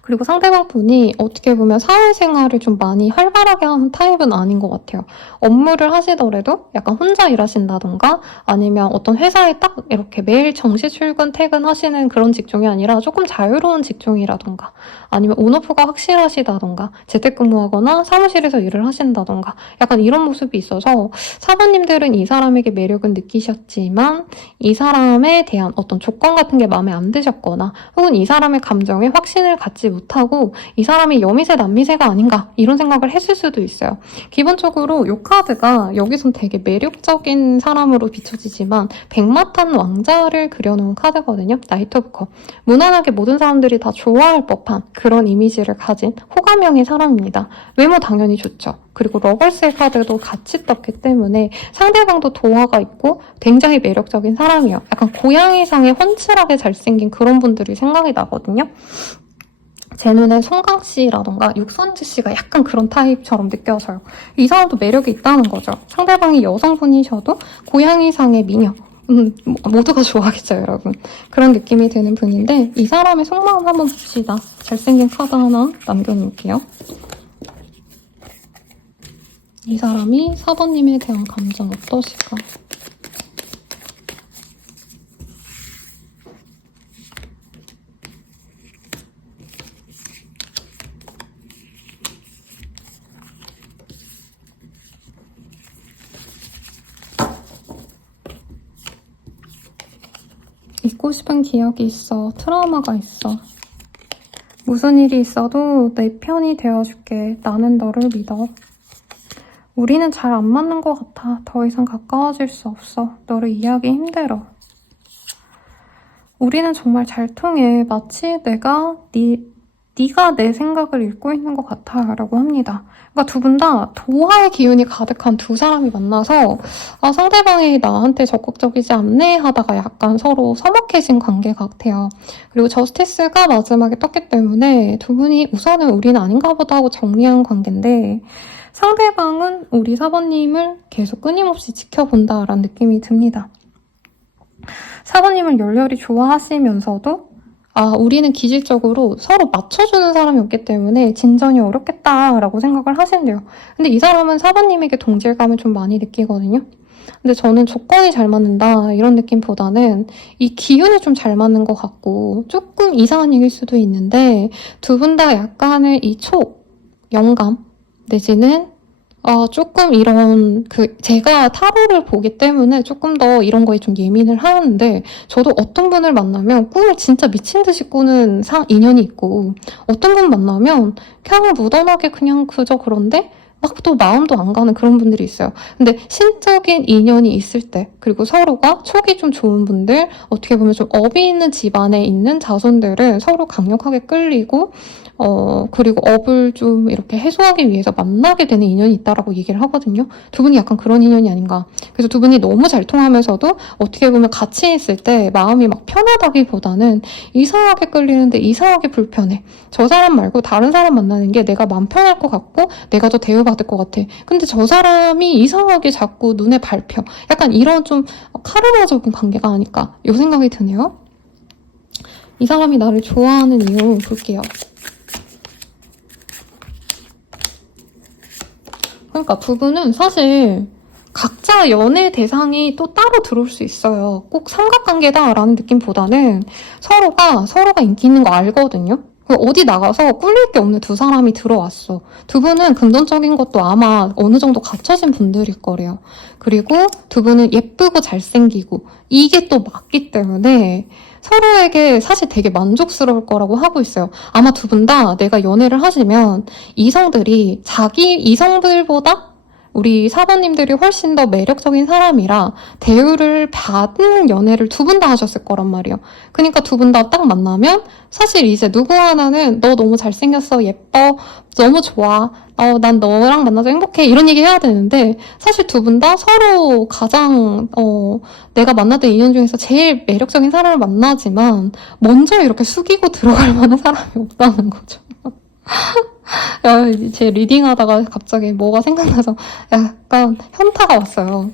그리고 상대방 분이 어떻게 보면 사회생활을 좀 많이 활발하게 하는 타입은 아닌 것 같아요. 업무를 하시더라도 약간 혼자 일하신다던가 아니면 어떤 회사에 딱 이렇게 매일 정시 출근 퇴근하시는 그런 직종이 아니라 조금 자유로운 직종이라던가 아니면 온오프가 확실하시다던가 재택근무하거나 사무실에서 일을 하신다던가 약간 이런 모습이 있어서 4번님들은 이 사람에게 매력은 느끼셨지만 이 사람에 대한 어떤 조건 같은 게 마음에 안 드셨거나 혹은 이 사람의 감정에 확신을 갖지 못하고 이 사람이 여미새 남미새가 아닌가 이런 생각을 했을 수도 있어요. 기본적으로 이 카드가 여기선 되게 매력적인 사람으로 비춰지지만 백마탄 왕자를 그려놓은 카드거든요. 나이트 오브 컵. 무난하게 모든 사람들이 다 좋아할 법한 그런 이미지를 가진 호감형의 사람입니다. 외모 당연히 좋죠. 그리고 러벌스의 카드도 같이 떴기 때문에 상대방도 도화가 있고 굉장히 매력적인 사람이에요. 약간 고양이상에 훤칠하게 잘생긴 그런 분들이 생각이 나거든요. 제 눈엔 송강씨라던가 육선지씨가 약간 그런 타입처럼 느껴져요. 이 사람도 매력이 있다는 거죠. 상대방이 여성분이셔도 고양이상의 미녀. 모두가 좋아하겠죠, 여러분. 그런 느낌이 드는 분인데 이 사람의 속마음 한번 봅시다. 잘생긴 카드 하나 남겨놓을게요. 이 사람이 4번님에 대한 감정 어떠실까? 잊고 싶은 기억이 있어. 트라우마가 있어. 무슨 일이 있어도 내 편이 되어줄게. 나는 너를 믿어. 우리는 잘 안 맞는 것 같아. 더 이상 가까워질 수 없어. 너를 이해하기 힘들어. 우리는 정말 잘 통해. 마치 네가 내 생각을 읽고 있는 것 같아 라고 합니다. 그러니까 두 분 다 도화의 기운이 가득한 두 사람이 만나서 상대방이 나한테 적극적이지 않네 하다가 약간 서로 서먹해진 관계 같아요. 그리고 저스티스가 마지막에 떴기 때문에 두 분이 우선은 우리는 아닌가 보다 하고 정리한 관계인데 상대방은 우리 사번님을 계속 끊임없이 지켜본다라는 느낌이 듭니다. 사번님을 열렬히 좋아하시면서도 우리는 기질적으로 서로 맞춰주는 사람이 없기 때문에 진전이 어렵겠다라고 생각을 하신대요. 근데 이 사람은 사번님에게 동질감을 좀 많이 느끼거든요. 근데 저는 조건이 잘 맞는다 이런 느낌보다는 이 기운이 좀 잘 맞는 것 같고 조금 이상한 얘기일 수도 있는데 두 분 다 약간의 이 영감 내지는 조금 이런 제가 타로를 보기 때문에 조금 더 이런 거에 좀 예민을 하는데 저도 어떤 분을 만나면 꿈을 진짜 미친 듯이 꾸는 인연이 있고 어떤 분 만나면 그냥 무던하게 그냥 그저 그런데 막 또 마음도 안 가는 그런 분들이 있어요. 근데 신적인 인연이 있을 때 그리고 서로가 촉이 좀 좋은 분들 어떻게 보면 좀 업이 있는 집안에 있는 자손들은 서로 강력하게 끌리고 그리고 업을 좀 이렇게 해소하기 위해서 만나게 되는 인연이 있다라고 얘기를 하거든요. 두 분이 약간 그런 인연이 아닌가. 그래서 두 분이 너무 잘 통하면서도 어떻게 보면 같이 있을 때 마음이 막 편하다기보다는 이상하게 끌리는데 이상하게 불편해. 저 사람 말고 다른 사람 만나는 게 내가 마음 편할 것 같고 내가 더 대우받을 것 같아. 근데 저 사람이 이상하게 자꾸 눈에 밟혀. 약간 이런 좀 카르마적인 관계가 아닐까. 이 생각이 드네요. 이 사람이 나를 좋아하는 이유 볼게요. 그러니까 두 분은 사실 각자 연애 대상이 또 따로 들어올 수 있어요. 꼭 삼각관계다라는 느낌보다는 서로가 인기 있는 거 알거든요. 어디 나가서 꿀릴 게 없는 두 사람이 들어왔어. 두 분은 금전적인 것도 아마 어느 정도 갖춰진 분들일 거래요. 그리고 두 분은 예쁘고 잘생기고 이게 또 맞기 때문에 서로에게 사실 되게 만족스러울 거라고 하고 있어요. 아마 두 분 다 내가 연애를 하시면 이성들이 자기 이성들보다 우리 사모님들이 훨씬 더 매력적인 사람이라 대우를 받는 연애를 두 분 다 하셨을 거란 말이에요. 그러니까 두 분 다 딱 만나면 사실 이제 누구 하나는 너 너무 잘생겼어, 예뻐, 너무 좋아, 난 너랑 만나서 행복해 이런 얘기 해야 되는데 사실 두 분 다 서로 가장 내가 만났던 인연 중에서 제일 매력적인 사람을 만나지만 먼저 이렇게 숙이고 들어갈 만한 사람이 없다는 거죠. 제 리딩하다가 갑자기 뭐가 생각나서 약간 현타가 왔어요.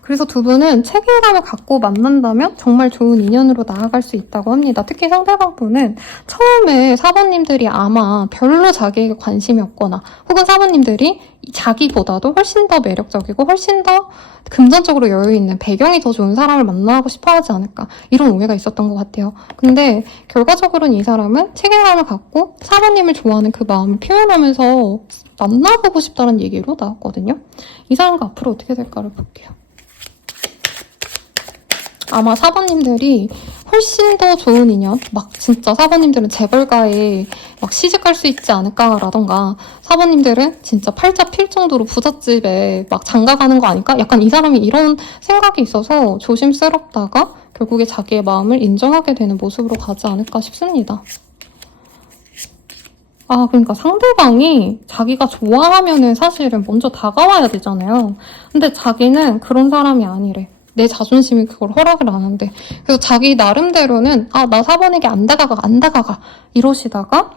그래서 두 분은 책임감을 갖고 만난다면 정말 좋은 인연으로 나아갈 수 있다고 합니다. 특히 상대방분은 처음에 사모님들이 아마 별로 자기에게 관심이 없거나 혹은 사모님들이 자기보다도 훨씬 더 매력적이고 훨씬 더 금전적으로 여유있는 배경이 더 좋은 사람을 만나고 싶어 하지 않을까 이런 오해가 있었던 것 같아요. 근데 결과적으로는 이 사람은 책임감을 갖고 사모님을 좋아하는 그 마음을 표현하면서 만나보고 싶다는 얘기로 나왔거든요. 이 사람과 앞으로 어떻게 될까를 볼게요. 아마 사모님들이 훨씬 더 좋은 인연, 막 진짜 사모님들은 재벌가에 막 시집갈 수 있지 않을까라던가 사모님들은 진짜 팔자 필 정도로 부잣집에 막 장가가는 거 아닐까? 약간 이 사람이 이런 생각이 있어서 조심스럽다가 결국에 자기의 마음을 인정하게 되는 모습으로 가지 않을까 싶습니다. 그러니까 상대방이 자기가 좋아하면은 사실은 먼저 다가와야 되잖아요. 근데 자기는 그런 사람이 아니래. 내 자존심이 그걸 허락을 안 한대. 그래서 자기 나름대로는 나 사번에게 안 다가가 이러시다가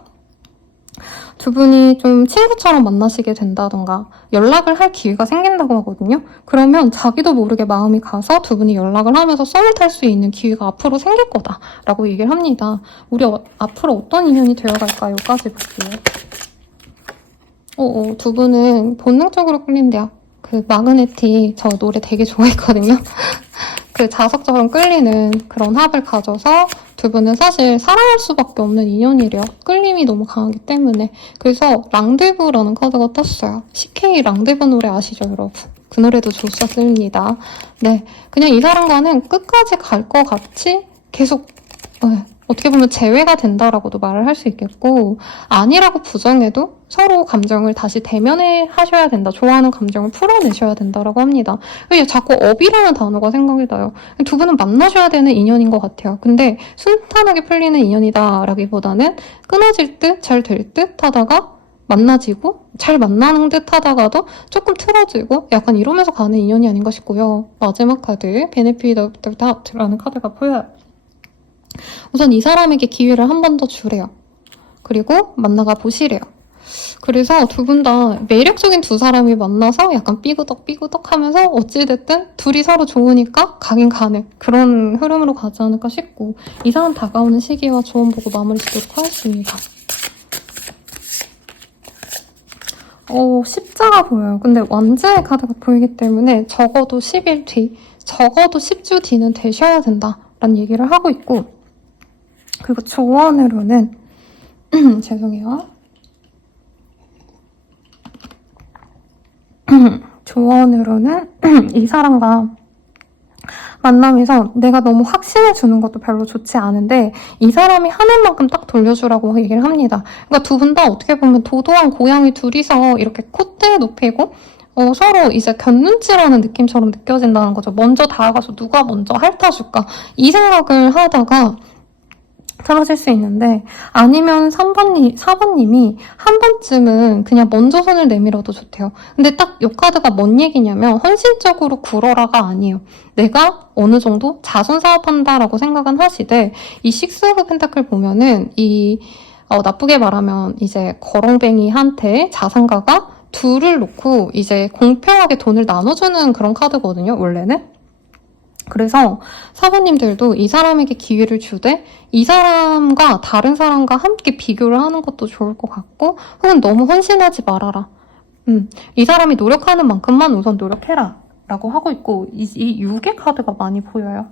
두 분이 좀 친구처럼 만나시게 된다던가 연락을 할 기회가 생긴다고 하거든요. 그러면 자기도 모르게 마음이 가서 두 분이 연락을 하면서 썸을 탈 수 있는 기회가 앞으로 생길 거다라고 얘기를 합니다. 우리 앞으로 어떤 인연이 되어갈까요?까지 볼게요. 두 분은 본능적으로 끌린대요. 그 마그네틱 저 노래 되게 좋아했거든요. 그 자석처럼 끌리는 그런 합을 가져서 두 분은 사실 사랑할 수밖에 없는 인연이래요. 끌림이 너무 강하기 때문에. 그래서 랑데부라는 카드가 떴어요. CK 랑데부 노래 아시죠, 여러분? 그 노래도 좋았습니다. 네, 그냥 이 사람과는 끝까지 갈 것 같이 계속 어떻게 보면 재회가 된다라고도 말을 할 수 있겠고 아니라고 부정해도 서로 감정을 다시 대면해 하셔야 된다. 좋아하는 감정을 풀어내셔야 된다라고 합니다. 왜 자꾸 업이라는 단어가 생각이 나요. 두 분은 만나셔야 되는 인연인 것 같아요. 근데 순탄하게 풀리는 인연이다라기보다는 끊어질 듯 잘 될 듯 하다가 만나지고 잘 만나는 듯 하다가도 조금 틀어지고 약간 이러면서 가는 인연이 아닌가 싶고요. 마지막 카드 베네핏 오브 더 다우트라는 카드가 보여요. 우선 이 사람에게 기회를 한 번 더 주래요. 그리고 만나가 보시래요. 그래서 두 분 다 매력적인 두 사람이 만나서 약간 삐그덕 하면서 어찌됐든 둘이 서로 좋으니까 가긴 가는 그런 흐름으로 가지 않을까 싶고 이 사람 다가오는 시기와 조언 보고 마무리 짓도록 하겠습니다. 십자가 보여요. 근데 완자의 카드가 보이기 때문에 적어도 10일 뒤, 적어도 10주 뒤는 되셔야 된다라는 얘기를 하고 있고 그리고 조언으로는 죄송해요. 조언으로는 이 사람과 만남에서 내가 너무 확신을 주는 것도 별로 좋지 않은데 이 사람이 하는 만큼 딱 돌려주라고 얘기를 합니다. 그러니까 두 분 다 어떻게 보면 도도한 고양이 둘이서 이렇게 콧대 높이고 서로 이제 견눈질하는 느낌처럼 느껴진다는 거죠. 먼저 다가가서 누가 먼저 핥아줄까 이 생각을 하다가 틀어질 수 있는데 아니면 4번님이 한 번쯤은 그냥 먼저 손을 내밀어도 좋대요. 근데 딱 이 카드가 뭔 얘기냐면 헌신적으로 굴어라가 아니에요. 내가 어느 정도 자선사업한다라고 생각은 하시되 이 식스 오브 펜타클 보면은 나쁘게 말하면 이제 거렁뱅이한테 자산가가 둘을 놓고 이제 공평하게 돈을 나눠주는 그런 카드거든요, 원래는. 그래서 사부님들도 이 사람에게 기회를 주되 이 사람과 다른 사람과 함께 비교를 하는 것도 좋을 것 같고 혹은 너무 헌신하지 말아라. 이 사람이 노력하는 만큼만 우선 노력해라 라고 하고 있고 이 6의 카드가 많이 보여요.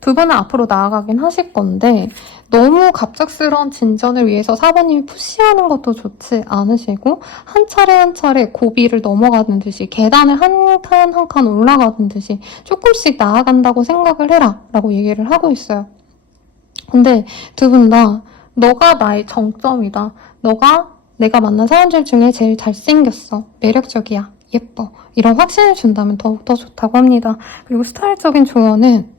두 분은 앞으로 나아가긴 하실 건데 너무 갑작스러운 진전을 위해서 사부님이 푸시하는 것도 좋지 않으시고 한 차례 한 차례 고비를 넘어가는 듯이 계단을 한 칸 한 칸 올라가는 듯이 조금씩 나아간다고 생각을 해라 라고 얘기를 하고 있어요. 근데 두 분 다 너가 나의 정점이다. 너가 내가 만난 사람들 중에 제일 잘생겼어. 매력적이야. 예뻐. 이런 확신을 준다면 더욱더 좋다고 합니다. 그리고 스타일적인 조언은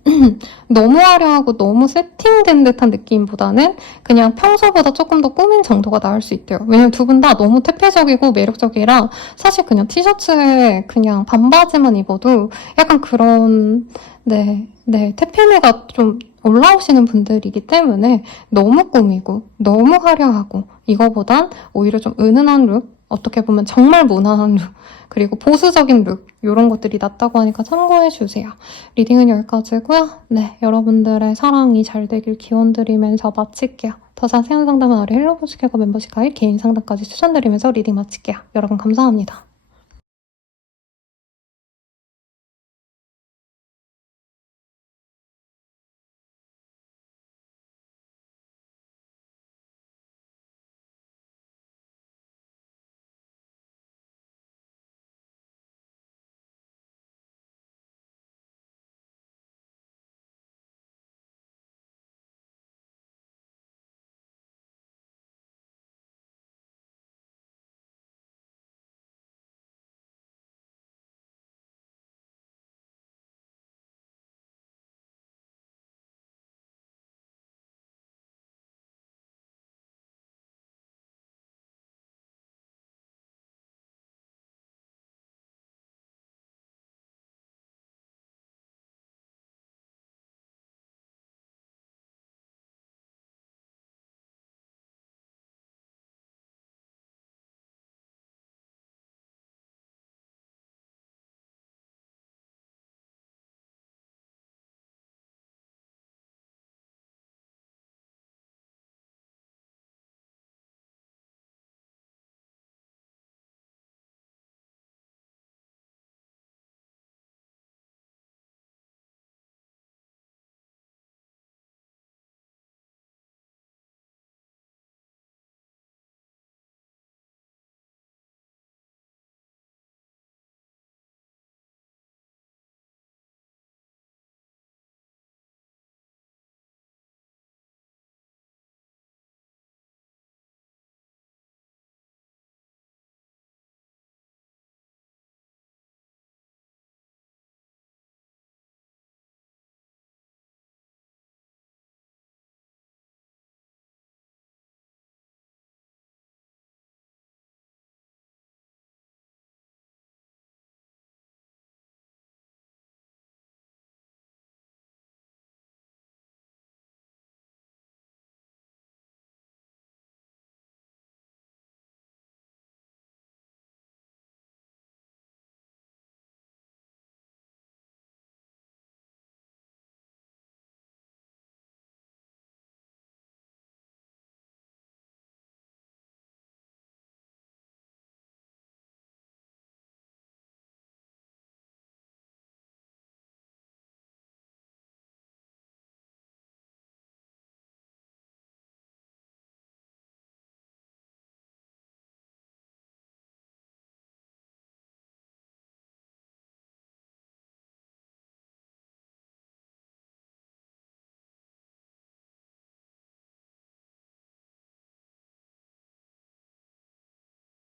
너무 화려하고 너무 세팅된 듯한 느낌보다는 그냥 평소보다 조금 더 꾸민 정도가 나을 수 있대요. 왜냐면 두 분 다 너무 퇴폐적이고 매력적이라 사실 그냥 티셔츠에 그냥 반바지만 입어도 약간 그런 퇴폐미가 좀 올라오시는 분들이기 때문에 너무 꾸미고 너무 화려하고 이거보단 오히려 좀 은은한 룩, 어떻게 보면 정말 무난한 룩, 그리고 보수적인 룩 이런 것들이 낫다고 하니까 참고해주세요. 리딩은 여기까지고요. 네, 여러분들의 사랑이 잘 되길 기원드리면서 마칠게요. 더 자세한 상담은 아래 헬로보시케거 멤버십 가입 개인 상담까지 추천드리면서 리딩 마칠게요. 여러분 감사합니다.